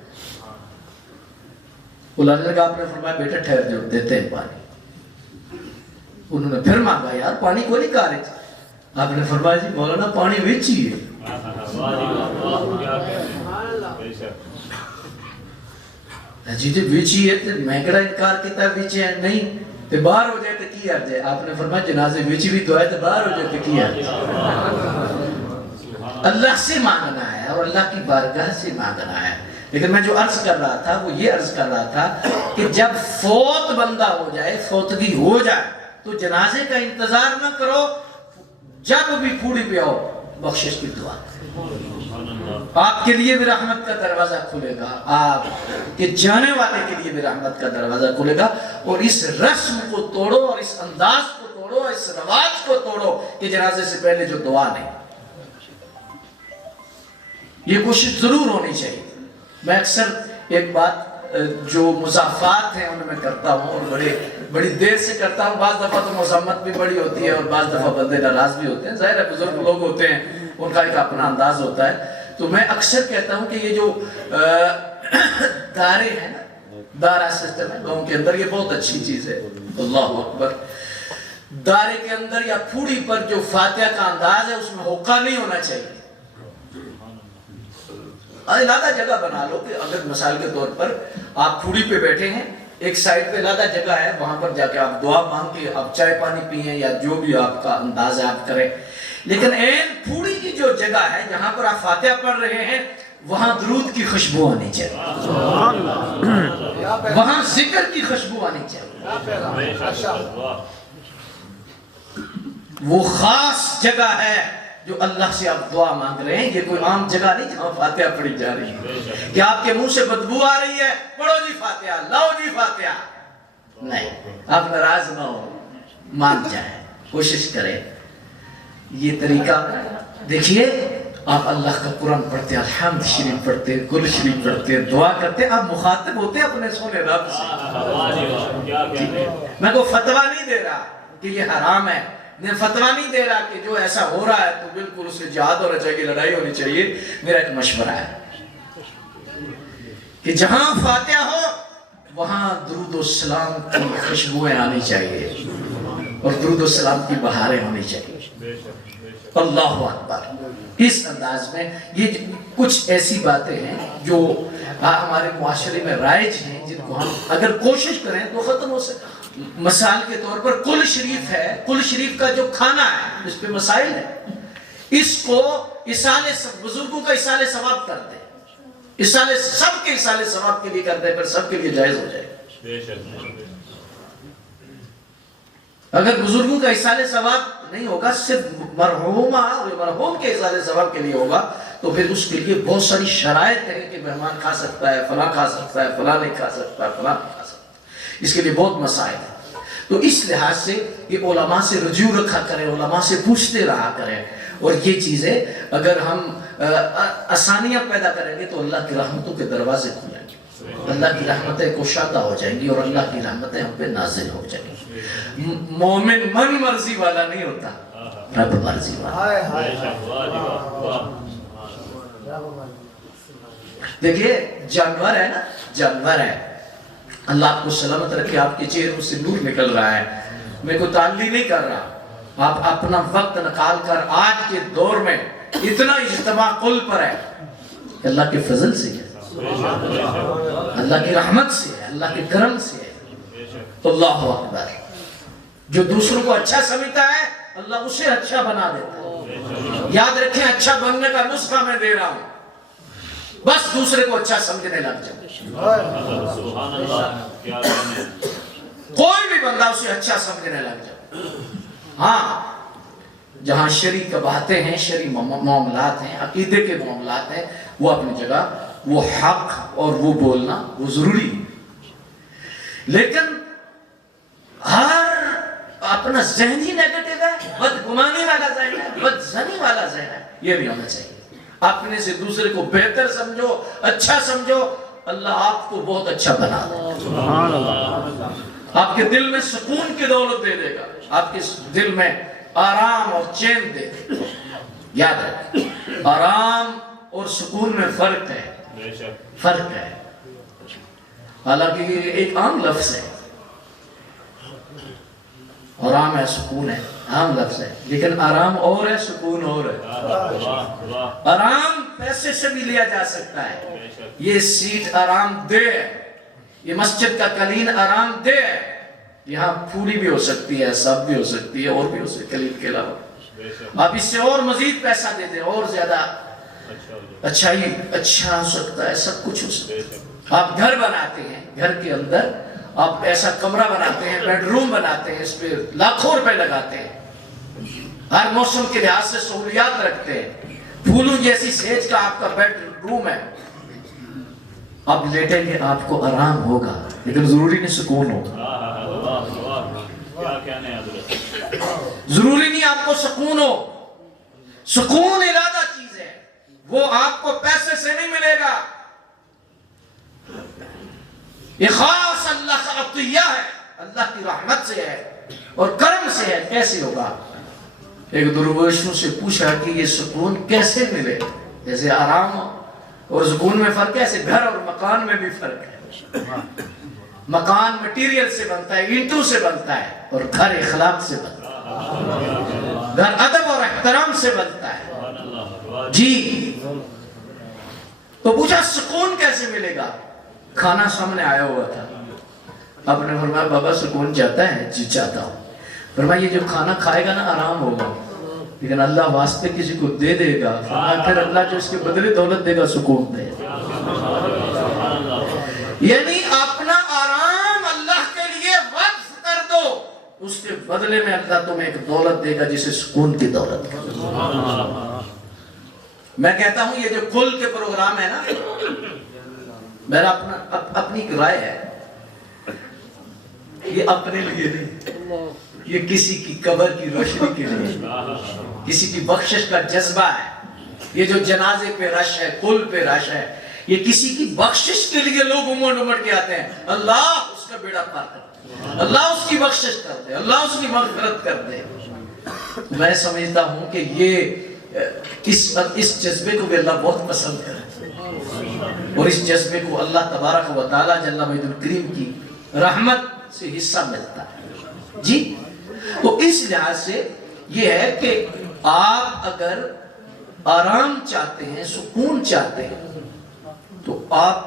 بلانے لگا. آپ نے فرمایا بیٹا ٹھہر جاؤ، دیتے ہیں پانی. انہوں نے پھر مانگا یار پانی کو نہیں کہا رہے. آپ نے فرمایا جی مولانا پانی ویچی ہے. جی جی ویچی ہے تو میں کہڑا انکار کیتا ہے ویچی ہے نہیں تو باہر ہو جائے تو کی آ جائے. آپ نے فرمایا جنازے ویچی بھی تو ہے تو باہر ہو جائے تو کی آ جائے. اللہ سے مانگنا ہے اور اللہ کی بارگاہ سے مانگنا ہے. لیکن میں جو عرض کر رہا تھا وہ یہ عرض کر رہا تھا کہ جب فوت بندہ ہو جائے، فوتگی ہو جائے تو جنازے کا انتظار نہ کرو، جب بھی پھوڑی پہ آؤ بخشش کی دعا. آپ کے لیے بھی رحمت کا دروازہ کھلے گا، آپ کے جانے والے کے لیے بھی رحمت کا دروازہ کھلے گا. اور اس رسم کو توڑو اور اس انداز کو توڑو، اس رواج کو توڑو کہ جنازے سے پہلے جو دعا نہیں. یہ کوشش ضرور ہونی چاہیے. میں اکثر ایک بات جو مضافات ہیں ان میں کرتا ہوں اور بڑی دیر سے کرتا ہوں. بعض دفعہ تو مذمت بھی بڑی ہوتی ہے اور بعض دفعہ بندے ناراض بھی ہوتے ہیں. ظاہر ہے بزرگ لوگ ہوتے ہیں، ان کا ایک اپنا انداز ہوتا ہے. تو میں اکثر کہتا ہوں کہ یہ جو دارے ہیں نا، دارا سسٹم ہے گاؤں کے اندر، یہ بہت اچھی چیز ہے. اللہ اکبر. دارے کے اندر یا پھوڑی پر جو فاتحہ کا انداز ہے اس میں ہوکا نہیں ہونا چاہیے. علیحدہ جگہ بنا لو کہ اگر مثال کے طور پر آپ پھوڑی پہ بیٹھے ہیں، ایک سائڈ پہ علیحدہ جگہ ہے، وہاں پر جا کے آپ دعا مانگ کے آپ چائے پانی پیئیں یا جو بھی آپ کا انداز ہے آپ کریں. لیکن این پھوڑی کی جو جگہ ہے جہاں پر آپ فاتحہ پڑھ رہے ہیں وہاں درود کی خوشبو آنی چاہیے، وہاں ذکر کی خوشبو آنی چاہیے. وہ خاص جگہ ہے جو اللہ سے آپ دعا مانگ رہے ہیں. یہ کوئی عام جگہ نہیں جہاں فاتحہ پڑھی جا رہی ہے کہ آپ کے منہ سے بدبو آ رہی ہے پڑھو جی فاتحہ، لاؤ جی فاتحہ. نہیں، آپ ناراض نہ ہو، مان جائیں، کوشش کریں. یہ طریقہ دیکھیے، آپ اللہ کا قرآن پڑھتے ہیں، الحمد شریف پڑھتے ہیں، گل شریف پڑھتے ہیں، دعا کرتے ہیں، آپ مخاطب ہوتے ہیں اپنے سونے رب سے. میں کوئی فتویٰ نہیں دے رہا کہ یہ حرام ہے، میں فتویٰ نہیں دے رہا کہ جو ایسا ہو رہا ہے تو بالکل اس سے جہاد ہونا چاہیے، لڑائی ہونی چاہیے. میرا ایک مشورہ ہے کہ جہاں فاتحہ ہو وہاں درود و سلام کی خوشبوئیں آنی چاہیے اور درود و سلام کی بہاریں ہونی چاہیے. اللہ اکبر. اس انداز میں یہ کچھ ایسی باتیں ہیں جو ہمارے معاشرے میں رائج ہیں، جن کو ہم اگر کوشش کریں تو ختم ہو سکتے. مثال کے طور پر کل شریف ہے، کل شریف کا جو کھانا ہے اس پہ مسائل ہے. اس کو بزرگوں کا اصالِ ثواب کرتے ہیں، سب کے اصالِ ثواب کے لیے کرتے ہیں، پھر سب کے لیے جائز ہو جائے. اگر بزرگوں کا اصالِ ثواب نہیں ہوگا، صرف مرحوم کے اصالِ ثواب کے لیے ہوگا، تو پھر اس کے لیے بہت ساری شرائط ہیں کہ مہمان کھا سکتا ہے، فلاں کھا سکتا ہے، فلاں نہیں کھا سکتا، فلاں نہیں کھا سکتا. اس کے لیے بہت مسائل ہیں. تو اس لحاظ سے یہ علماء سے رجوع رکھا کریں، علماء سے پوچھتے رہا کریں. اور یہ چیزیں اگر ہم آسانیاں پیدا کریں گے تو اللہ کی رحمتوں کے دروازے کھلیں گے، اللہ کی رحمتیں کشادہ ہو جائیں گی اور اللہ کی رحمتیں ہم پہ نازل ہو جائیں گی. مومن من مرضی والا نہیں ہوتا، رب مرضی والا. دیکھیے جانور ہے نا، جانور ہے، اللہ آپ کو سلامت رکھے، آپ کے چہروں سے نور نکل رہا ہے. میں کوئی تعلیل نہیں کر رہا. آپ اپنا وقت نکال کر آج کے دور میں اتنا اجتماع قل پر ہے، اللہ کے فضل سے ہے، اللہ کی رحمت سے ہے، اللہ کے کرم سے ہے. اللہ اکبر. جو دوسروں کو اچھا سمجھتا ہے اللہ اسے اچھا بنا دیتا ہے. یاد رکھیں، اچھا بننے کا نسخہ میں دے رہا ہوں، بس دوسرے کو اچھا سمجھنے لگ جائے. کوئی بھی بندہ اسے اچھا سمجھنے لگ جائے. ہاں جہاں شرعی باتیں ہیں، شرعی معاملات ہیں، عقیدے کے معاملات ہیں، وہ اپنی جگہ، وہ حق اور وہ بولنا وہ ضروری ہے. لیکن ہر اپنا ذہن ہی نیگیٹو ہے، بدگمانی والا ذہن ہے، بدظنی والا ذہن ہے، یہ نہیں ہونا چاہیے. اپنے سے دوسرے کو بہتر سمجھو، اچھا سمجھو، اللہ آپ کو بہت اچھا بنا دے. آپ کے دل میں سکون کی دولت دے دے گا، آپ کے دل میں آرام اور چین دے دے گا۔ یاد رکھیں، آرام اور سکون میں فرق ہے، فرق ہے۔ حالانکہ یہ ایک عام لفظ ہے، آرام ہے سکون ہے، عام لفظ ہے، لیکن آرام اور ہے، سکون اور ہے۔ آرام پیسے سے بھی لیا جا سکتا ہے، یہ سیٹ آرام دہ ہے، یہ مسجد کا قالین آرام دہ ہے، یہاں پھولی بھی ہو سکتی ہے، سب بھی ہو سکتی ہے، اور بھی ہو سکتی ہے قالین کے علاوہ۔ آپ اس سے اور مزید پیسہ دے دیں، اور زیادہ اچھا ہو سکتا ہے، سب کچھ ہو سکتا ہے۔ آپ گھر بناتے ہیں، گھر کے اندر آپ ایسا کمرہ بناتے ہیں، بیڈ روم بناتے ہیں، اس پہ لاکھوں روپے لگاتے ہیں، ہر موسم کے لحاظ سے سہولیات رکھتے ہیں، پھولوں جیسی سیج کا آپ کا بیڈ روم ہے، آپ لیٹیں گے آپ کو آرام ہوگا، لیکن ضروری نہیں سکون ہوگا، ضروری نہیں آپ کو سکون ہو۔ سکون ارادہ چیز ہے، وہ آپ کو پیسے سے نہیں ملے گا، یہ خاص اللہ کا عطیہ ہے، اللہ کی رحمت سے ہے اور کرم سے ہے۔ کیسے ہوگا؟ ایک درویشوں سے پوچھا کہ یہ سکون کیسے ملے؟ جیسے آرام اور سکون میں فرق ہے، ایسے گھر اور مکان میں بھی فرق ہے۔ مکان مٹیریل سے بنتا ہے، اینٹوں سے بنتا ہے، اور گھر اخلاق سے بنتا ہے، گھر ادب اور احترام سے بنتا ہے۔ جی، تو پوچھا سکون کیسے ملے گا؟ کھانا سامنے آیا ہوا تھا، آپ نے فرمایا بابا سکون چاہتا ہے؟ جی چاہتا ہوں۔ فرمایا یہ جو کھانا کھائے گا نا آرام ہوگا، لیکن اللہ واسطے کسی کو دے دے گا، فرمایا پھر اللہ جو اس کے بدلے دولت دے گا سکون دے گا۔ یعنی اپنا آرام اللہ کے لیے وقف کر دو، اس کے بدلے میں اللہ تمہیں ایک دولت دے گا جسے سکون کی دولت کہتے ہیں۔ میں کہتا ہوں یہ جو کل کے پروگرام ہے نا، میرا اپنی رائے ہے، یہ اپنے لیے نہیں، یہ کسی کی قبر کی روشنی کے لیے، کسی کی بخشش کا جذبہ ہے۔ یہ جو جنازے پہ رش ہے، کل پہ رش ہے، یہ کسی کی بخشش کے لیے لوگ امڑ کے آتے ہیں، اللہ اس کا بیڑا پار کر دے، اللہ اس کی بخشش کر دے، اللہ اس کی مغفرت کر دے۔ میں سمجھتا ہوں کہ یہ اس جذبے کو بھی اللہ بہت پسند کرے، اور اس جذبے کو اللہ تبارک و تعالی جل مجد الکریم کی رحمت سے حصہ ملتا ہے۔ جی، تو اس لحاظ سے یہ ہے کہ آپ اگر آرام چاہتے ہیں، سکون چاہتے ہیں، تو آپ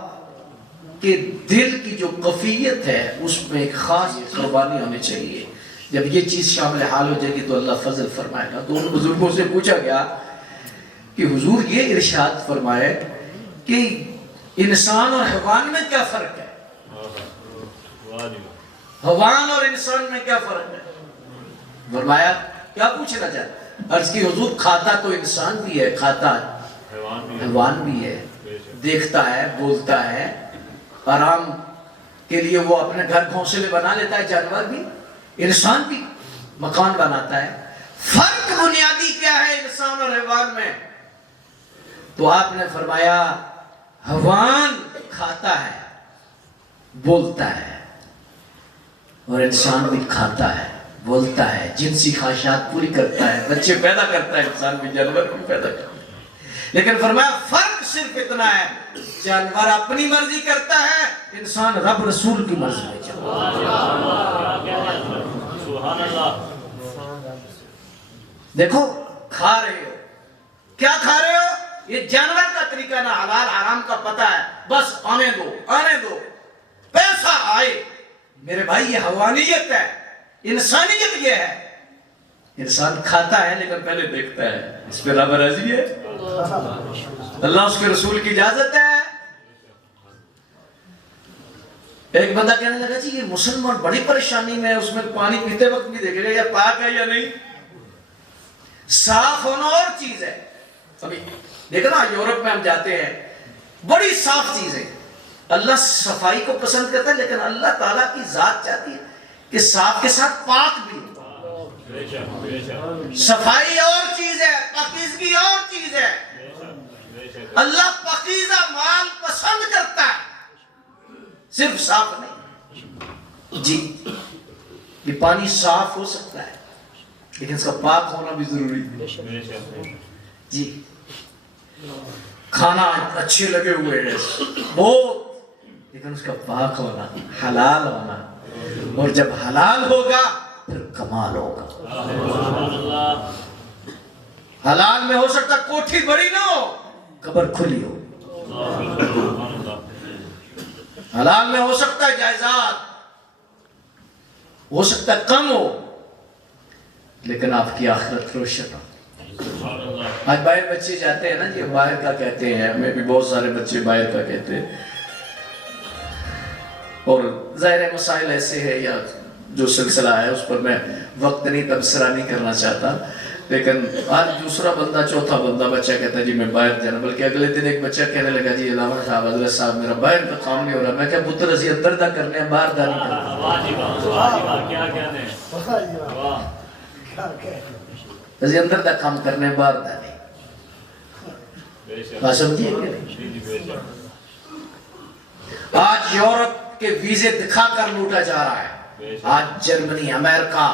کے دل کی جو کیفیت ہے اس میں ایک خاص قربانی ہونی چاہیے۔ جب یہ چیز شامل حال ہو جائے گی تو اللہ فضل فرمائے گا۔ تو ان بزرگوں سے پوچھا گیا کہ حضور یہ ارشاد فرمائے کہ انسان اور حیوان میں کیا فرق ہے؟ حیوان اور انسان میں کیا فرق ہے؟ فرمایا کیا پوچھنا چاہتا؟ عرض کی حضور کھاتا تو انسان بھی ہے، کھاتا حیوان بھی ہے، دیکھتا ہے، بولتا ہے، آرام کے لیے وہ اپنے گھر گھونسلے بنا لیتا ہے، جانور بھی، انسان بھی مکان بناتا ہے۔ فرق بنیادی کیا ہے انسان اور حیوان میں؟ تو آپ نے فرمایا حیوان کھاتا ہے، بولتا ہے، اور انسان بھی کھاتا ہے، بولتا ہے، جنسی خواہشات پوری کرتا ہے، بچے پیدا کرتا ہے، انسان بھی جانور بھی پیدا کرتا ہے۔ لیکن فرمایا فرق صرف اتنا ہے، جانور اپنی مرضی کرتا ہے، انسان رب رسول کی مرضی میں چلتا ہے۔ دیکھو کھا رہے ہو، کیا کھا رہے ہو؟ یہ جانور کا طریقہ نہ حلال حرام کا پتہ ہے، بس آنے دو، پیسہ آئے۔ میرے بھائی یہ حیوانیت ہے، انسانیت یہ ہے۔ انسان کھاتا ہے لیکن پہلے دیکھتا ہے، اس پہ رب راضی ہے، اللہ اس کے رسول کی اجازت ہے۔ ایک بندہ کہنے لگا جی یہ مسلمان بڑی پریشانی میں ہے، اس میں پانی پیتے وقت بھی دیکھے گا یا پاک ہے یا نہیں۔ صاف ہونا اور چیز ہے۔ ابھی دیکھو نا یورپ میں ہم جاتے ہیں، بڑی صاف چیز ہے، اللہ صفائی کو پسند کرتا ہے، لیکن اللہ تعالیٰ کی ذات چاہتی ہے کہ صاف کے ساتھ پاک بھی ہو۔ صفائی اور چیز ہے، پاکیزگی اور چیز ہے۔ اللہ پاکیزہ مال پسند کرتا ہے، صرف صاف نہیں۔ جی یہ پانی صاف ہو سکتا ہے لیکن اس کا پاک ہونا بھی ضروری ہے جی کھانا اچھے لگے ہوئے ہیں بہت لیکن اس کا پاک ہونا حلال ہونا اور جب حلال ہوگا پھر کمال ہوگا حلال میں ہو سکتا کوٹھی بڑی نہ ہو قبر کھلی ہو حلال میں ہو سکتا ہے جائیداد ہو سکتا ہے کم ہو لیکن آپ کی آخرت روشن ہو آج باہر بچے جاتے ہیں نا جی باہر کا کہتے ہیں ہمیں بھی بہت سارے بچے باہر کا کہتے ہیں اور ظاہر مسائل ایسے ہیں یا جو سلسلہ ہے اس پر میں وقت نہیں تبصرہ نہیں کرنا چاہتا لیکن آج دوسرا بندہ چوتھا بندہ بچہ کہتا ہے جی میں باہر جانا بلکہ اگلے دن ایک بچہ کہنے لگا جی علامہ صاحب حضرت صاحب میرا باہر کا کام نہیں ہو رہا میں کہا پتر اسی اندر دا کرنے ہیں باہر دا نہیں کرنے اسی اندر دا کام کرنے ہیں باہر دا نہیں بات سمجھیے کہ نہیں آج یورپ کے ویزے دکھا کر لوٹا جا رہا ہے آج جرمنی امریکہ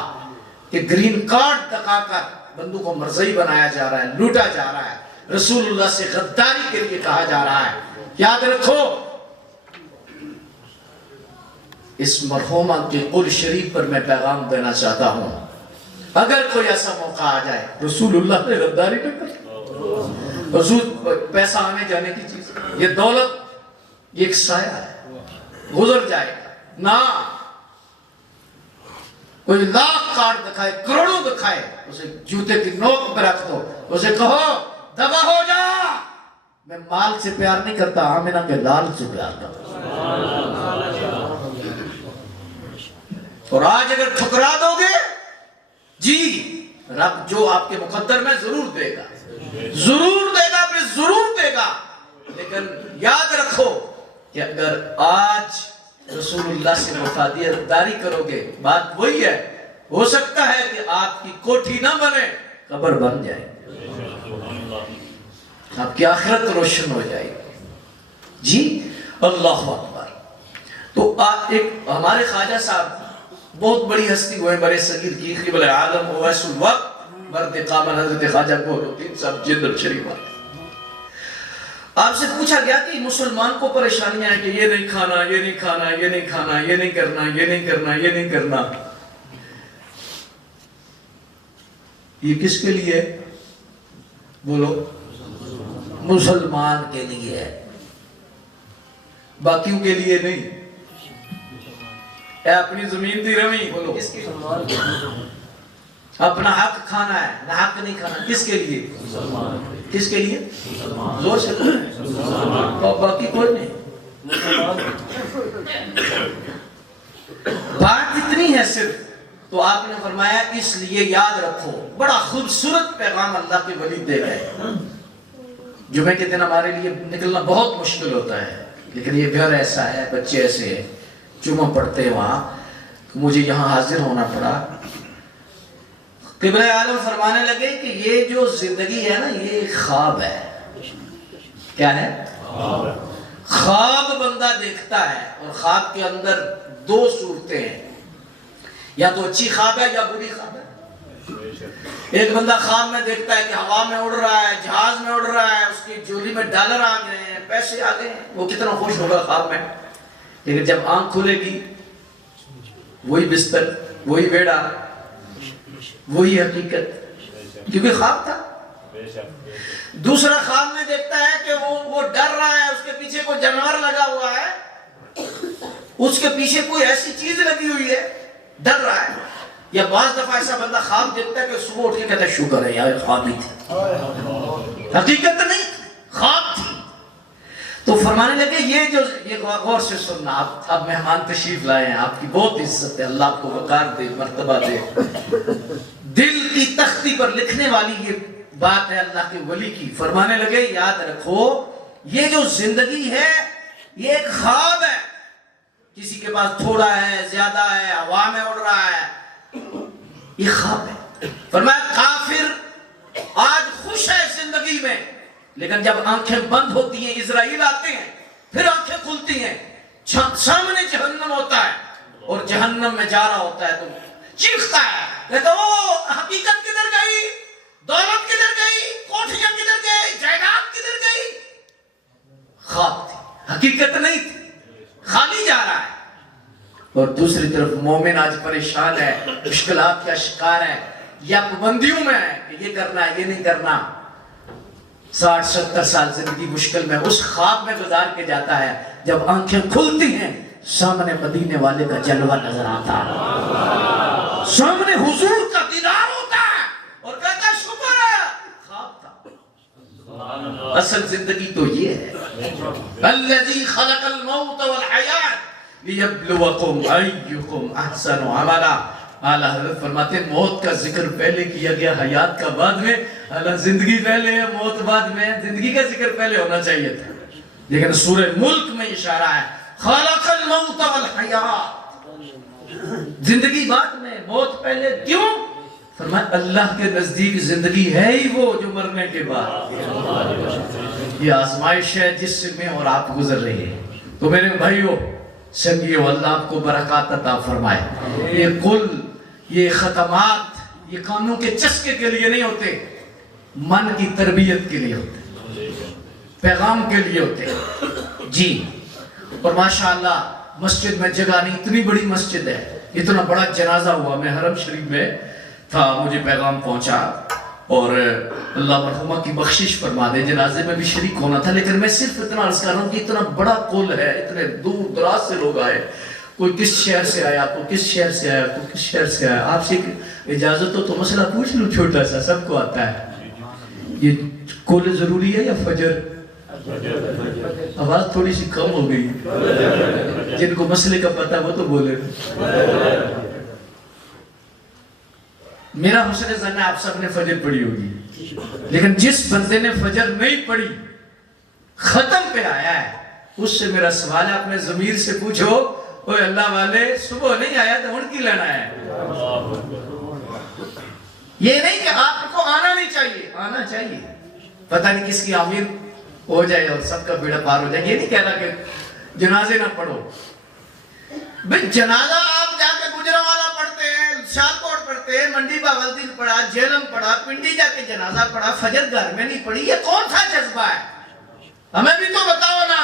کے گرین کارڈ دکھا کر بندوں کو مرضی بنایا جا رہا ہے لوٹا جا رہا ہے رسول اللہ سے غداری کے لیے کہا جا رہا ہے یاد رکھو اس مرحومہ کے قول شریف پر میں پیغام دینا چاہتا ہوں اگر کوئی ایسا موقع آ جائے رسول اللہ نے غداری نہ کر حضور پیسہ آنے جانے کی چیز یہ دولت یہ ایک سایہ ہے گزر جائے گا نہ کوئی لاکھ کارڈ دکھائے کروڑوں دکھائے اسے جوتے کی نوک پہ رکھ دو اسے کہو دبا ہو جا میں مال سے پیار نہیں کرتا آمنہ کے لال سے پیار کرتا اور آج اگر ٹھکرا دو گے جی رب جو آپ کے مقدر میں ضرور دے گا پھر ضرور دے گا لیکن یاد رکھو کہ اگر آج رسول اللہ سے وفاداری داری کرو گے بات وہی ہے ہو سکتا ہے کہ آپ کی کوٹھی نہ بنے قبر بن جائے آپ کی آخرت روشن ہو جائے جی اللہ اکبر تو ایک ہمارے خواجہ صاحب بہت بڑی ہستی ہوئے بڑے صغیر کی قبل عالم ویس الوقت مرد قامل حضرت خواجہ گولالدین صاحب جندل شریف آتے آپ سے پوچھا گیا کہ مسلمان کو پریشانیاں ہیں کہ یہ نہیں کھانا یہ نہیں کھانا یہ نہیں کھانا یہ نہیں کرنا یہ نہیں کرنا یہ نہیں کرنا یہ کس کے لیے بولو مسلمان کے لیے ہے باقیوں کے لیے نہیں اے اپنی زمین دی روی بولو کس کے لیے اپنا حق کھانا ہے نہ حق نہیں کھانا کس کے لیے کس کے لیے زور سے اور باقی کوئی نہیں بات اتنی ہے صرف تو آپ نے فرمایا اس لیے یاد رکھو بڑا خوبصورت پیغام اللہ کے ولی دے گئے جمعے کے دن ہمارے لیے نکلنا بہت مشکل ہوتا ہے لیکن یہ گھر ایسا ہے بچے ایسے ہیں جمعہ پڑھتے ہیں وہاں مجھے یہاں حاضر ہونا پڑا قبلہ عالم فرمانے لگے کہ یہ جو زندگی ہے نا یہ خواب ہے کیا ہے خواب بندہ دیکھتا ہے اور خواب کے اندر دو صورتیں ہیں یا تو اچھی خواب ہے یا بری خواب ہے ایک بندہ خواب میں دیکھتا ہے کہ ہوا میں اڑ رہا ہے جہاز میں اڑ رہا ہے اس کی جولی میں ڈالر آ گئے ہیں پیسے آ گئے ہیں وہ کتنا خوش ہوگا خواب میں لیکن جب آنکھ کھلے گی وہی بستر وہی بیڑا وہی حقیقت کیونکہ خواب تھا دوسرا خواب میں دیکھتا ہے کہ وہ ڈر رہا ہے اس کے پیچھے کوئی جانور لگا ہوا ہے اس کے پیچھے کوئی ایسی چیز لگی ہوئی ہے ڈر رہا ہے یا بعض دفعہ ایسا بندہ خواب دیکھتا ہے کہ صبح اٹھ کے کہتا ہے شکر ہے یار خواب ہی تھی حقیقت نہیں خواب تھی تو فرمانے لگے یہ غور سے سننا آپ مہمان تشریف لائے ہیں آپ کی بہت عزت ہے اللہ آپ کو وقار دے مرتبہ دے دل کی تختی پر لکھنے والی یہ بات ہے اللہ کے ولی کی فرمانے لگے یاد رکھو یہ جو زندگی ہے یہ ایک خواب ہے کسی کے پاس تھوڑا ہے زیادہ ہے ہوا میں اڑ رہا ہے یہ خواب ہے فرمایا کافر آج خوش ہے زندگی میں لیکن جب آنکھیں بند ہوتی ہیں اسرائیل آتے ہیں پھر آنکھیں کھلتی ہیں سامنے جہنم ہوتا ہے اور جہنم میں جا رہا ہوتا ہے تو چیختا ہے، کہتا وہ حقیقت کدھر گئی، دولت کدھر گئی، کوٹھیاں کدھر گئی، جائیداد کدھر گئی؟ خواب تھی، حقیقت نہیں تھی، خالی جا رہا ہے۔ اور دوسری طرف مومن آج پریشان ہے، مشکلات کا شکار ہے، یا پابندیوں میں ہے کہ یہ کرنا ہے، یہ نہیں کرنا، 60-70 سال زندگی مشکل میں اس خواب میں گزار کے جاتا ہے، جب آنکھیں کھلتی ہیں سامنے مدینے والے کا جلوہ نظر آتا ہے، سامنے حضور کا دیدار ہوتا ہے، اور کہتا ہے شکر ہے خواب تھا۔ اصل زندگی تو یہ ہے، الذی خلق الموت والحیات لیبلوکم ایکم احسن عملا۔ اعلی حضرت فرماتے ہیں موت کا ذکر پہلے کیا گیا حیات کا بعد میں، زندگی پہلے ہے موت بعد میں، زندگی کا ذکر پہلے ہونا چاہیے تھا، لیکن سورہ ملک میں اشارہ ہے خلق الموت والحیات، زندگی بعد میں موت پہلے۔ کیوں؟ فرمایا اللہ کے نزدیک زندگی ہے ہی وہ جو مرنے کے بعد، یہ آزمائش ہے جس میں اور آپ گزر رہے ہیں۔ تو میرے بھائیوں سنگیو، اللہ آپ کو برکات عطا فرمائے۔ یہ کل یہ ختمات یہ کانوں کے چسکے کے لیے نہیں ہوتے، من کی تربیت کے لیے ہوتے، پیغام کے لیے ہوتے جی۔ اور ماشاءاللہ مسجد میں جگہ نہیں، اتنی بڑی مسجد ہے، اتنا بڑا جنازہ ہوا، میں حرم شریف میں تھا، مجھے پیغام پہنچا، اور اللہ مرحومہ کی بخشش فرما دے، جنازے میں بھی شریک ہونا تھا، لیکن میں صرف اتنا عرض کر رہا ہوں کہ اتنا بڑا کل ہے، اتنے دور دراز سے لوگ آئے، کوئی کس شہر سے آیا، کوئی کس شہر سے آیا، کوئی کس شہر سے آیا۔ آپ سے اجازت ہو تو مسئلہ پوچھ لوں چھوٹا سا، سب کو آتا ہے، یہ کل ضروری ہے یا فجر؟ آواز تھوڑی سی کم ہو گئی، جن کو مسئلے کا پتہ وہ تو بولے۔ میرا حسن ظن ہے آپ سب نے فجر پڑھی ہوگی، لیکن جس بندے نے فجر نہیں پڑھی ختم پہ آیا ہے، اس سے میرا سوال ہے، اپنے ضمیر سے پوچھو، اوہ اللہ والے صبح نہیں آیا تو ان کی لینا ہے؟ یہ نہیں کہ آپ کو آنا نہیں چاہیے، آنا چاہیے، پتہ نہیں کس کی آمین ہو جائے اور سب کا بیڑا پار ہو جائے۔ یہ نہیں کہنا کہ جنازے نہ پڑھو، بھئی جنازہ آپ جا کے گجرانوالہ پڑھتے ہیں، سیالکوٹ پڑھتے ہیں، منڈی باولدین پڑھا، جیلم پڑھا، پنڈی جا کے جنازہ پڑھا، فجر گھر میں نہیں پڑھی، یہ کون سا جذبہ ہے؟ ہمیں بھی تو بتاؤ نا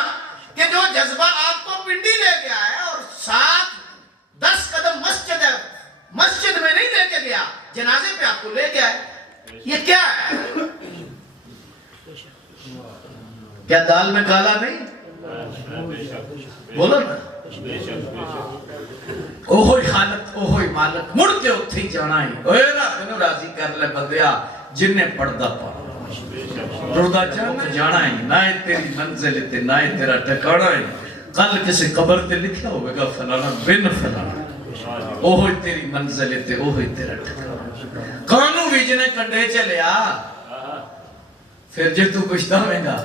کہ جو جذبہ آپ کو پنڈی لے گیا ہے اور 7-10 قدم مسجد ہے، مسجد میں نہیں لے کے گیا، جنازے پہ آپ کو لے گیا ہے، یہ کیا ہے؟ کیا دال میں کالا نہیں؟ بولو نا، اوہوئی حالت اوہوئی مالک، مڑ کے اتھی جانا ہی، اوہ رب راضی کر لے بندیا جن نے پردہ پڑھا، رردہ جانا ہی، نہ تیری منزل تے نہ تیرا ٹھکانا ہی، کل کسی قبر تے لکھا ہوئے گا فلانا بن فلانا، اوہوئی تیری منزل تے اوہوئی تیرا ٹھکانا، کانوں بھی جنہیں کنڈے چلے آ، پھر جے تو کچھ دامے گا،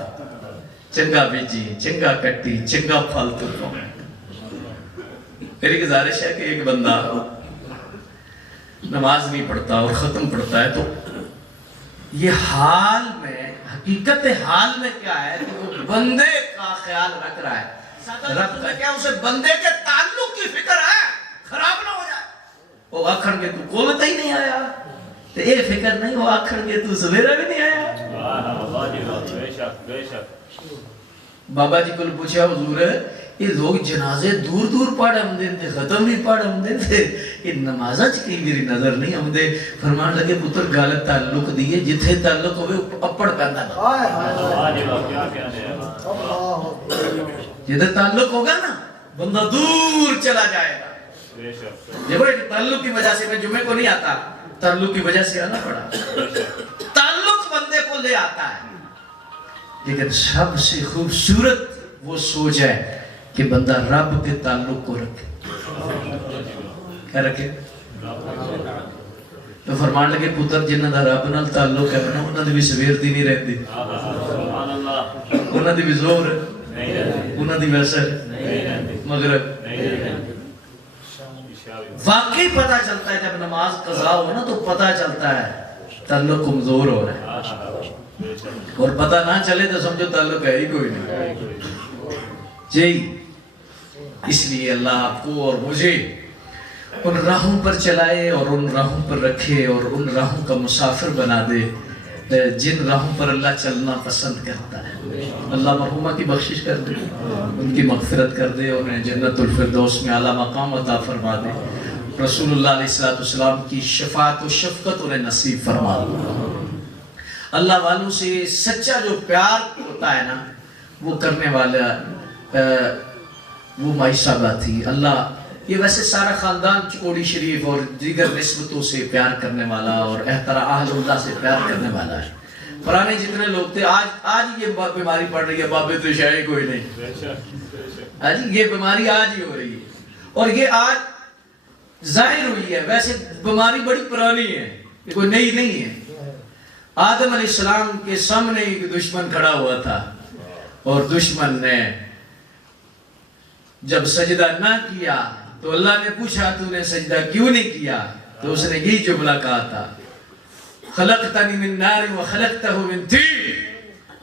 چنگا بیجی، چنگا کٹی، چنگا پھل تو کھاؤں۔ میری گزارش ہے کہ ایک بندہ نماز نہیں پڑھتا اور ختم پڑھتا ہے، تو یہ حال میں حقیقت حال میں کیا ہے کہ وہ بندے کا خیال رکھ رہا ہے، رب کا کیا اسے بندے کے تعلق کی فکر ہے، خراب نہ ہو جائے۔ وہ آکھن کے تو قوت ہی نہیں آیا، تو اے فکر نہیں، وہ آکھن کے تو سویرہ بھی نہیں آیا۔ بابا جی کو پوچھا حضور یہ لوگ جنازے دور دور پڑھ ہم دے تھے، ختم بھی پڑھ ہم دے تھے، یہ نمازہ چکی میری نظر نہیں ہم دے، فرمان لگے پتر غلط تعلق دیئے، جتھے تعلق ہوئے اپڑ پیدا نہ، جدھے تعلق ہوگا نا بندہ دور چلا جائے گا۔ دیکھو ایک تعلق کی وجہ سے میں جمعے کو نہیں آتا، تعلق کی وجہ سے آنا پڑا، تعلق بندے کو لے آتا ہے، لیکن سب سے خوبصورت وہ سوچ ہے کہ بندہ رب کے تعلق کو رکھے، کیا رکھے؟ تو فرمان لگے پتر جنہ دا رب نال تعلق ہے انہوں نے بھی سویر دی نہیں رہتی، انہوں نے بھی زور انہوں نے بھی اثر مغرب۔ واقعی پتہ چلتا ہے جب نماز قضا ہو نا تو پتہ چلتا ہے تعلق کمزور ہو رہا ہے، اور پتہ نہ چلے تو سمجھو تعلق ہے ہی کوئی نہیں جی۔ اس لیے اللہ آپ کو اور مجھے ان راہوں پر چلائے اور ان راہوں پر رکھے اور ان راہوں کا مسافر بنا دے جن راہوں پر اللہ چلنا پسند کرتا ہے. اللہ مرحومہ کی بخشش کر دے, ان کی مغفرت کر دے, انہیں جنت الفردوس میں اعلیٰ مقام عطا فرما دے. رسول اللہ علیہ السلام کی شفاعت و شفقت انہیں نصیب فرما دے. اللہ والوں سے سچا جو پیار ہوتا ہے نا, وہ کرنے والا وہ مائی صاحبہ تھی. اللہ یہ ویسے سارا خاندان چکوڑی شریف اور دیگر نسبتوں سے پیار کرنے والا اور احترام اہل اللہ سے پیار کرنے والا ہے. پرانے جتنے لوگ تھے آج یہ بیماری پڑ رہی ہے, بابے تو شاید کوئی نہیں, آج یہ بیماری آج ہی ہو رہی ہے اور یہ آج ظاہر ہوئی ہے. ویسے بیماری بڑی پرانی ہے, یہ کوئی نئی نہیں ہے. آدم علیہ السلام کے سامنے ایک دشمن کھڑا ہوا تھا اور دشمن نے جب سجدہ نہ کیا تو اللہ نے پوچھا تو نے سجدہ کیوں نہیں کیا؟ تو اس نے یہی جملہ کہا تھا, خلقتنی من نار و خلقتہ من طین,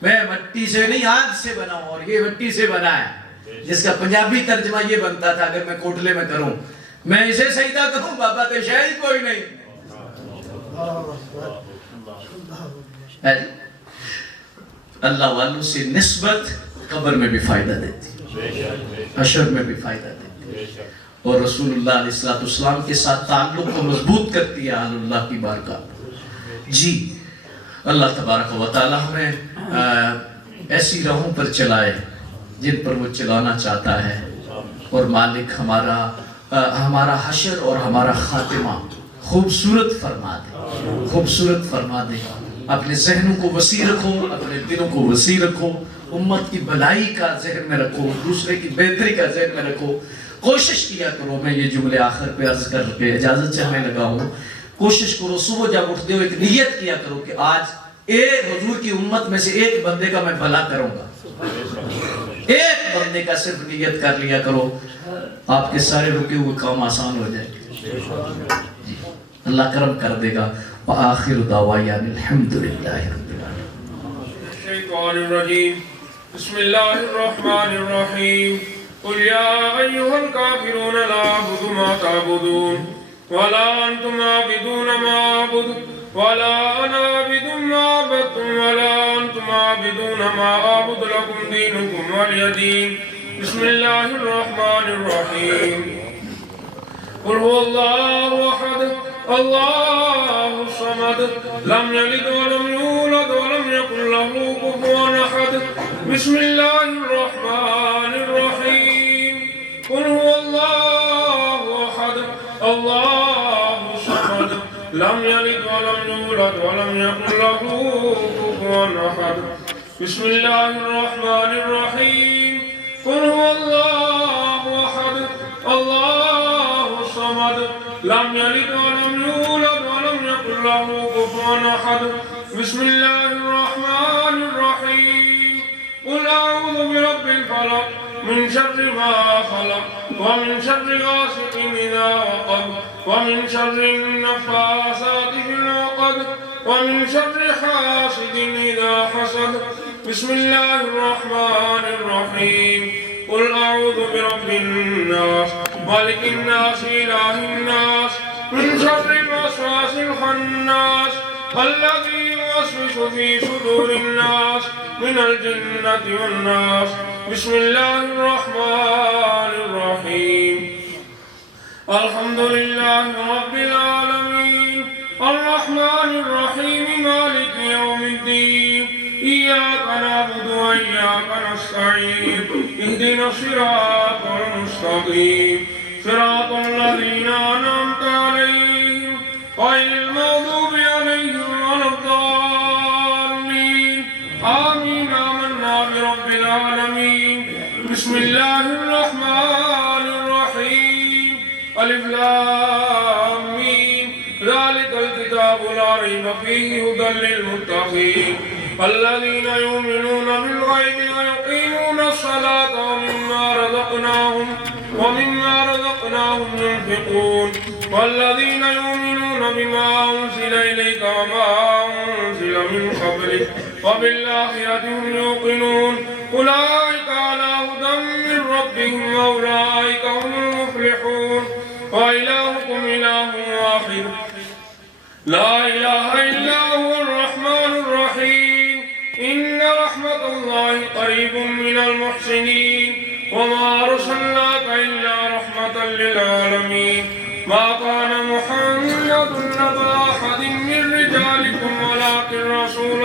میں مٹی سے نہیں آگ سے بنا ہوں اور یہ مٹی سے بنا ہے. جس کا پنجابی ترجمہ یہ بنتا تھا اگر میں کوٹلے میں کروں, میں اسے سجدہ کروں بابا تو شاید کوئی نہیں. اللہ والوں سے نسبت قبر میں بھی فائدہ دیتی, حشر میں بھی فائدہ دیتی, اور رسول اللہ علیہ السلام کے ساتھ تعلق کو مضبوط کرتی ہے اہل اللہ کی بارگاہ. جی اللہ تبارک و تعالی ہمیں ایسی راہوں پر چلائے جن پر وہ چلانا چاہتا ہے, اور مالک ہمارا حشر اور ہمارا خاتمہ خوبصورت فرما دے, خوبصورت فرما دے. اپنے ذہنوں کو وسیع رکھو, اپنے دلوں کو وسیع رکھو, امت کی بھلائی کا ذہن میں رکھو, دوسرے کی بہتری کا ذہن میں رکھو. کوشش کیا کرو, میں یہ جملے آخر پہ عرض کر کے اجازت چاہنے لگا ہوں, کوشش کرو صبح جب اٹھتے ہو ایک نیت کیا کرو کہ آج ایک حضور کی امت میں سے ایک بندے کا میں بھلا کروں گا. ایک بندے کا صرف نیت کر لیا کرو, آپ کے سارے رکے ہوئے کام آسان ہو جائیں گے. اللہ کرم کر دے گا. وآخر دعوانا الحمدللہ رب العالمین. الشیطان الرجیم. بسم اللہ الرحمن الرحیم. قل یا ایہا الکافرون لا اعبد ما تعبدون ولا انتم عابدون ما اعبد ولا انا عابد ما عبدتم ولا انتم عابدون ما اعبد لكم دینکم ولی دین. بسم اللہ الرحمن الرحیم. قل هو اللہ احد اللہ الصمد لم یلد ولم یولد ولم یکن له کفوا احد. بسم اللہ الرحمن الرحیم. قل هو اللہ احد اللہ الصمد لم یلد ولم یولد ولم یکن له کفوا احد. بسم اللہ الرحمن الرحیم. قل هو اللہ احد اللہ الصمد لم یلد ولم یولد ولم یکن له کفوا احد. بسم اللہ الرحمن الرحیم. قل اعوذ برب الفلق من شر ما خلق ومن شر غاسق اذا وقب ومن شر النفاثات في العقد ومن شر حاسد اذا حسد. بسم اللہ الرحمن الرحیم. قل اعوذ برب الناس مالک الناس الہ الناس من شر الوسواس الخناس الذي يوسوس في صدور الناس من الجنة والناس. بسم الله الرحمن الرحيم. الحمد لله رب العالمين الرحمن الرحيم مالك يوم الدين. إياك نعبد وإياك نستعين اهدنا الصراط المستقيم صراط الذين أنعمت عليهم غير المغضوب عليهم ولا الضالين. آمين. آمنا برب العالمين. بسم الله الرحمن الرحيم. ألف لام ميم. ذلك الكتاب لا ريب فيه هدى للمتقين الذين يؤمنون بالغيب ويقيمون الصلاة ومما رزقناهم ينفقون والذين يؤمنون بما أنزل إليك وما أنزل من قبلك وبالآخرة هم يوقنون. أولئك على هدى من ربهم وأولئك هم المفلحون. وإلهكم لا إله إلا هو الرحمن الرحيم إن رحمة الله قريب من المحسنين وما أرسلناك إلا رحمة للعالمين ما كان محمد أبا أحد من رجالكم ولكن رسول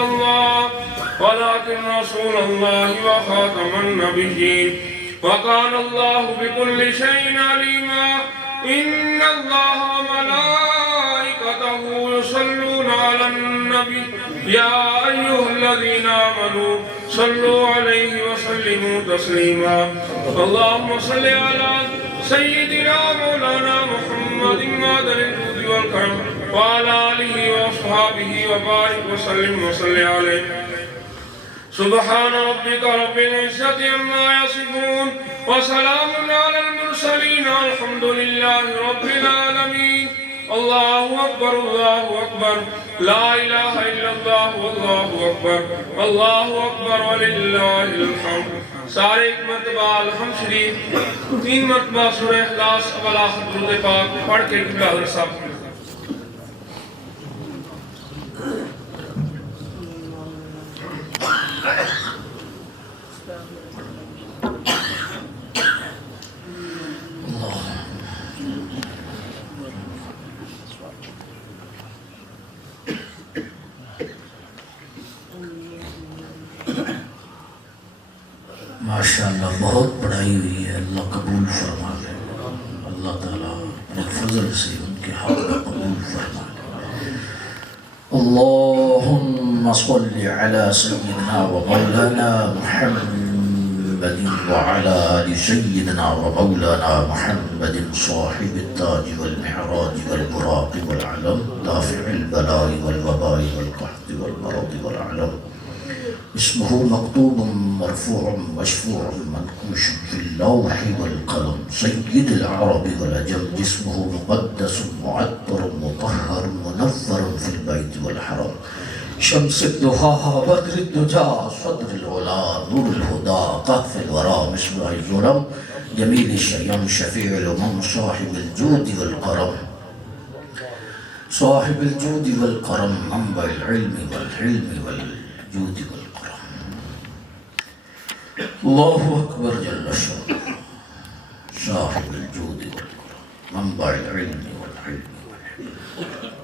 الله وخاتم النبيين وكان الله بكل شيء عليما إن الله وملائكته يصلون على النبي يا أيها الذين آمنوا صلوا عليه وسلموا تسليما اللهم صل على سيدنا مولانا محمد معدن الجود والكرم وعلى آله وأصحابه وبارك وسلم وصل عليه سبحان ربك رب العزة عما يصفون وسلام على المرسلين والحمد لله رب العالمين الله أكبر لا إله إلا الله والله أكبر ولله الحمد سارے ایک مرتبہ الحمد شریف 3 مرتبہ سورہ اخلاص اول آخر درود پاک پڑھ کے قبلہ حضرت صاحب ماشاءاللہ بہت پڑھائی ہوئی ہے اللہ قبول فرما لے اللہ تعالیٰ اپنے فضل سے ان کے حق قبول فرما لے اللہم صلی علی سیدنا و مولانا محمد وعلى آل سيدنا ومولانا محمد صاحب التاج والمعراج والبراق والعلم دافع البلاء والوباء والقحط والمرض والعلم اسمه مكتوب مرفوع مشفوع منقوش في اللوح والقلم سيد العرب والعجم جسمه مقدس معطر مطهر منور في البيت والحرم شمس الضحى بدر الدجى صدر العلا نور الهدى قهف الورى مصباح الظلم جميل الشيم شفيع الأمم صاحب الجود والكرم صاحب الجود والكرم منبع العلم والحلم والجود والكرم الله أكبر جل شأنه صاحب الجود والكرم منبع العلم والحلم والحلم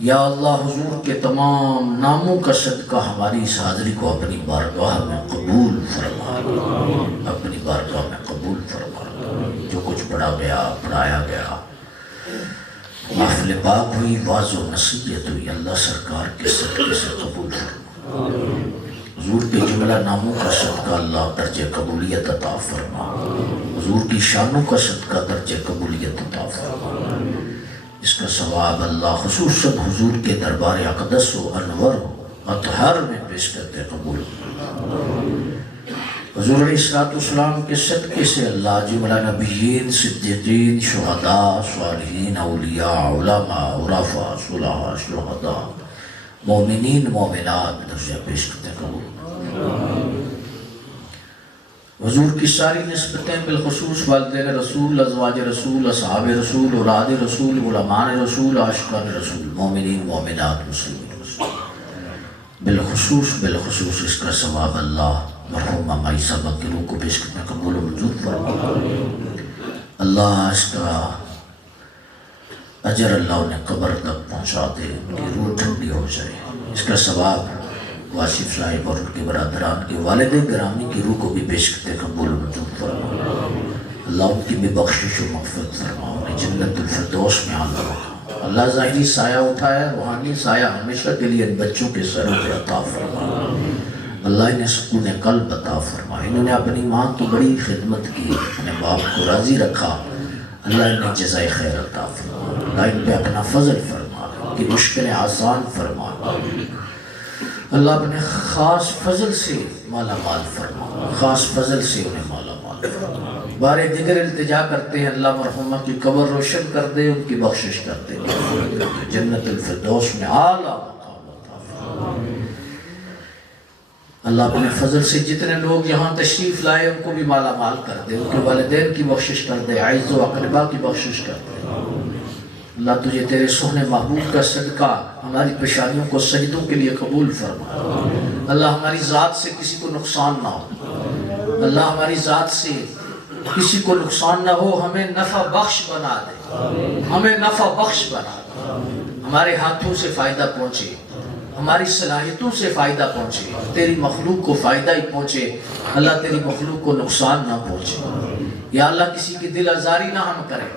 یا اللہ حضور کے تمام ناموں کا صدقہ ہماری اس حاضری کو اپنی بارگاہ میں قبول فرما اپنی بارگاہ میں قبول فرما جو کچھ پڑھا گیا پڑھایا گیا محفل پاک ہوئی واعظ و نصیحت ہوئی اللہ سرکار کے صدقے سے قبول فرما حضور کے جملہ ناموں کا صدقہ اللہ درجہ قبولیت عطا فرما حضور کی شانوں کا صدقہ درجہ قبولیت عطا فرما اس کا ثواب اللہ خصوصاً حضور کے دربار اقدس و انور و اطہر میں پیش کرتے قبول حضور علیہ السلام کے صدقے سے اللہ جملہ نبیین صدیقین شہداء صالحین اولیاء علماء عرفاء صلحاء شہداء مومنین مومنات درجہ پیش کرتے قبول حضور کی ساری نسبتیں بالخصوص والدین رسول ازواج رسول اصحاب رسول اولاد رسول علماء رسول عاشقان رسول مومنین مومنات مسلمین بالخصوص اس کا ثواب اللہ مرحوم مائی صاحبہ کی روح کو پیش کرنا قبول و منظور فرما اللہ اس کا اجر اللہ انہیں قبر تک پہنچا دے ان کی روح ٹھنڈی ہو جائے اس کا ثواب واصف صاحب اور ان کے برادران کے والد گرامی کی روح کو بھی پیش کرتے قبول و منظور فرما اللہ ان کی بھی بخشش و مغفرت فرما انہیں جنت الفردوس میں آنا رکھا اللہ ظاہری سایہ اٹھایا روحانی سایہ ہمیشہ کے لیے ان بچوں کے سروں پہ عطا فرما اللہ انہیں سکون قلب عطا فرما انہوں نے اپنی ماں کی بڑی خدمت کی اپنے باپ کو راضی رکھا اللہ انہیں جزائے خیر عطا فرما اللہ ان پہ اپنا فضل فرما ان کی مشکلیں آسان فرما اللہ اپنے خاص فضل سے مالا مال فرما خاص فضل سے انہیں مالا مال فرما بارے دیگر التجا کرتے ہیں اللہ مرحومہ کی قبر روشن کر دے ان کی بخشش کر دے جنت الفردوس میں اعلیٰ مقام عطا فرما اللہ اپنے فضل سے جتنے لوگ یہاں تشریف لائے ان کو بھی مالا مال کر دے ان کے والدین کی بخشش کر دے عائز و اقربا کی بخشش کر دے اللہ تجھے تیرے سونے محبوب کا صدقہ ہماری پیشانیوں کو سجدوں کے لیے قبول فرما. اللہ ہماری ذات سے کسی کو نقصان نہ ہو. اللہ ہماری ذات سے کسی کو نقصان نہ ہو. ہمیں نفع بخش بنا دے. ہمیں نفع بخش بنا دے. ہمارے ہاتھوں سے فائدہ پہنچے, ہماری صلاحیتوں سے فائدہ پہنچے, تیری مخلوق کو فائدہ ہی پہنچے. اللہ تیری مخلوق کو نقصان نہ پہنچے. یا اللہ کسی کی دل آزاری نہ ہم کریں.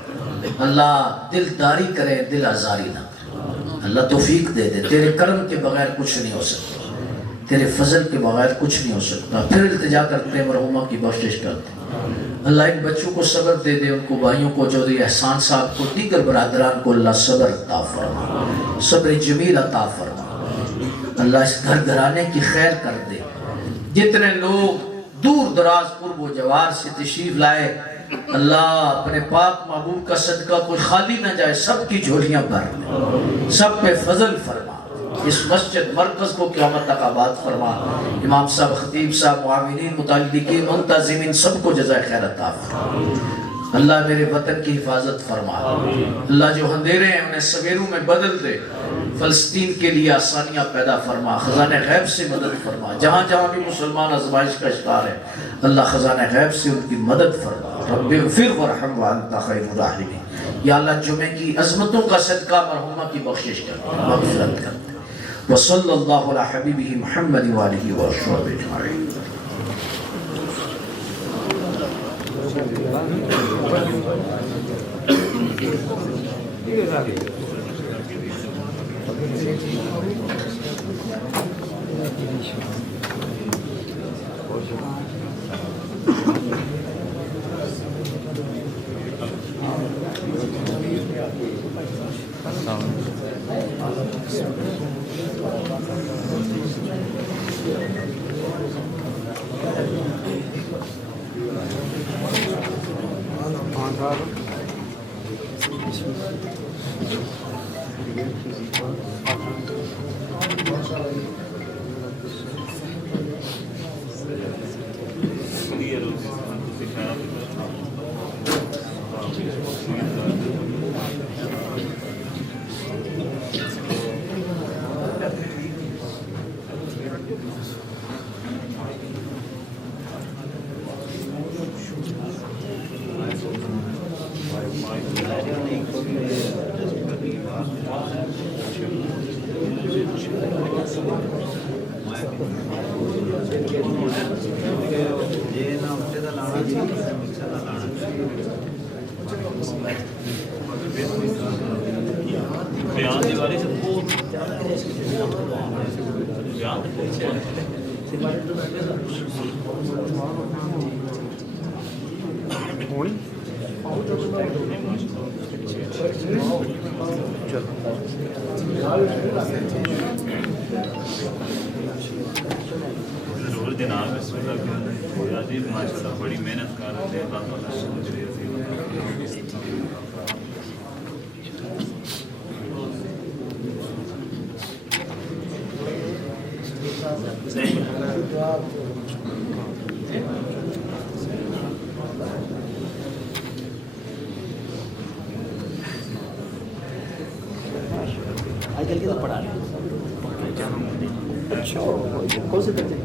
اللہ دل داری کرے, دل آزاری نہ کرے. اللہ توفیق دے دے. تیرے کرم کے بغیر کچھ نہیں ہو سکتا, تیرے فضل کے بغیر کچھ نہیں ہو سکتا. پھر التجا کرتے ہیں مرحومہ کی بخشش کرتے ہیں. اللہ ان بچوں کو صبر دے دے, ان کو بھائیوں کو, چودھری احسان صاحب کو, دیگر برادران کو اللہ صبر عطا فرما, صبر جمیل عطا فرما. اللہ اس گھر گھرانے کی خیر کر دے. جتنے لوگ دور دراز قرب و جوار سے تشریف لائے, اللہ اپنے پاک محبوب کا صدقہ کوئی خالی نہ جائے, سب کی جھولیاں بھر لے, سب پہ فضل فرما. اس مسجد مرکز کو قیامت تک آباد فرما. امام صاحب, خطیب صاحب, معاونین, متعلقین, منتظمین, سب کو جزائے خیر عطا فرما. اللہ میرے وطن کی حفاظت فرما. اللہ جو اندھیرے ہیں انہیں سویروں میں بدل دے. فلسطین کے لیے آسانیاں پیدا فرما. خزانہ غیب سے مدد فرما. جہاں جہاں بھی مسلمان آزمائش کا شکار ہے, اللہ خزانہ غیب سے ان کی مدد فرما. رب اغفر ورحم وانت خیر الراحمین. یا اللہ جمعے کی عظمتوں کا صدقہ مرحومہ کی بخشش کر, مغفرت کر. وصلی اللہ علی حبیبہ محمد وآلہ وصحبہ اجمعین. ضرور جناب, اس وقت عزیز ماشاء اللہ بڑی محنت کر رہے ہیں. اللہ تعالیٰ سمجھ رہے اچھا کون سے درجے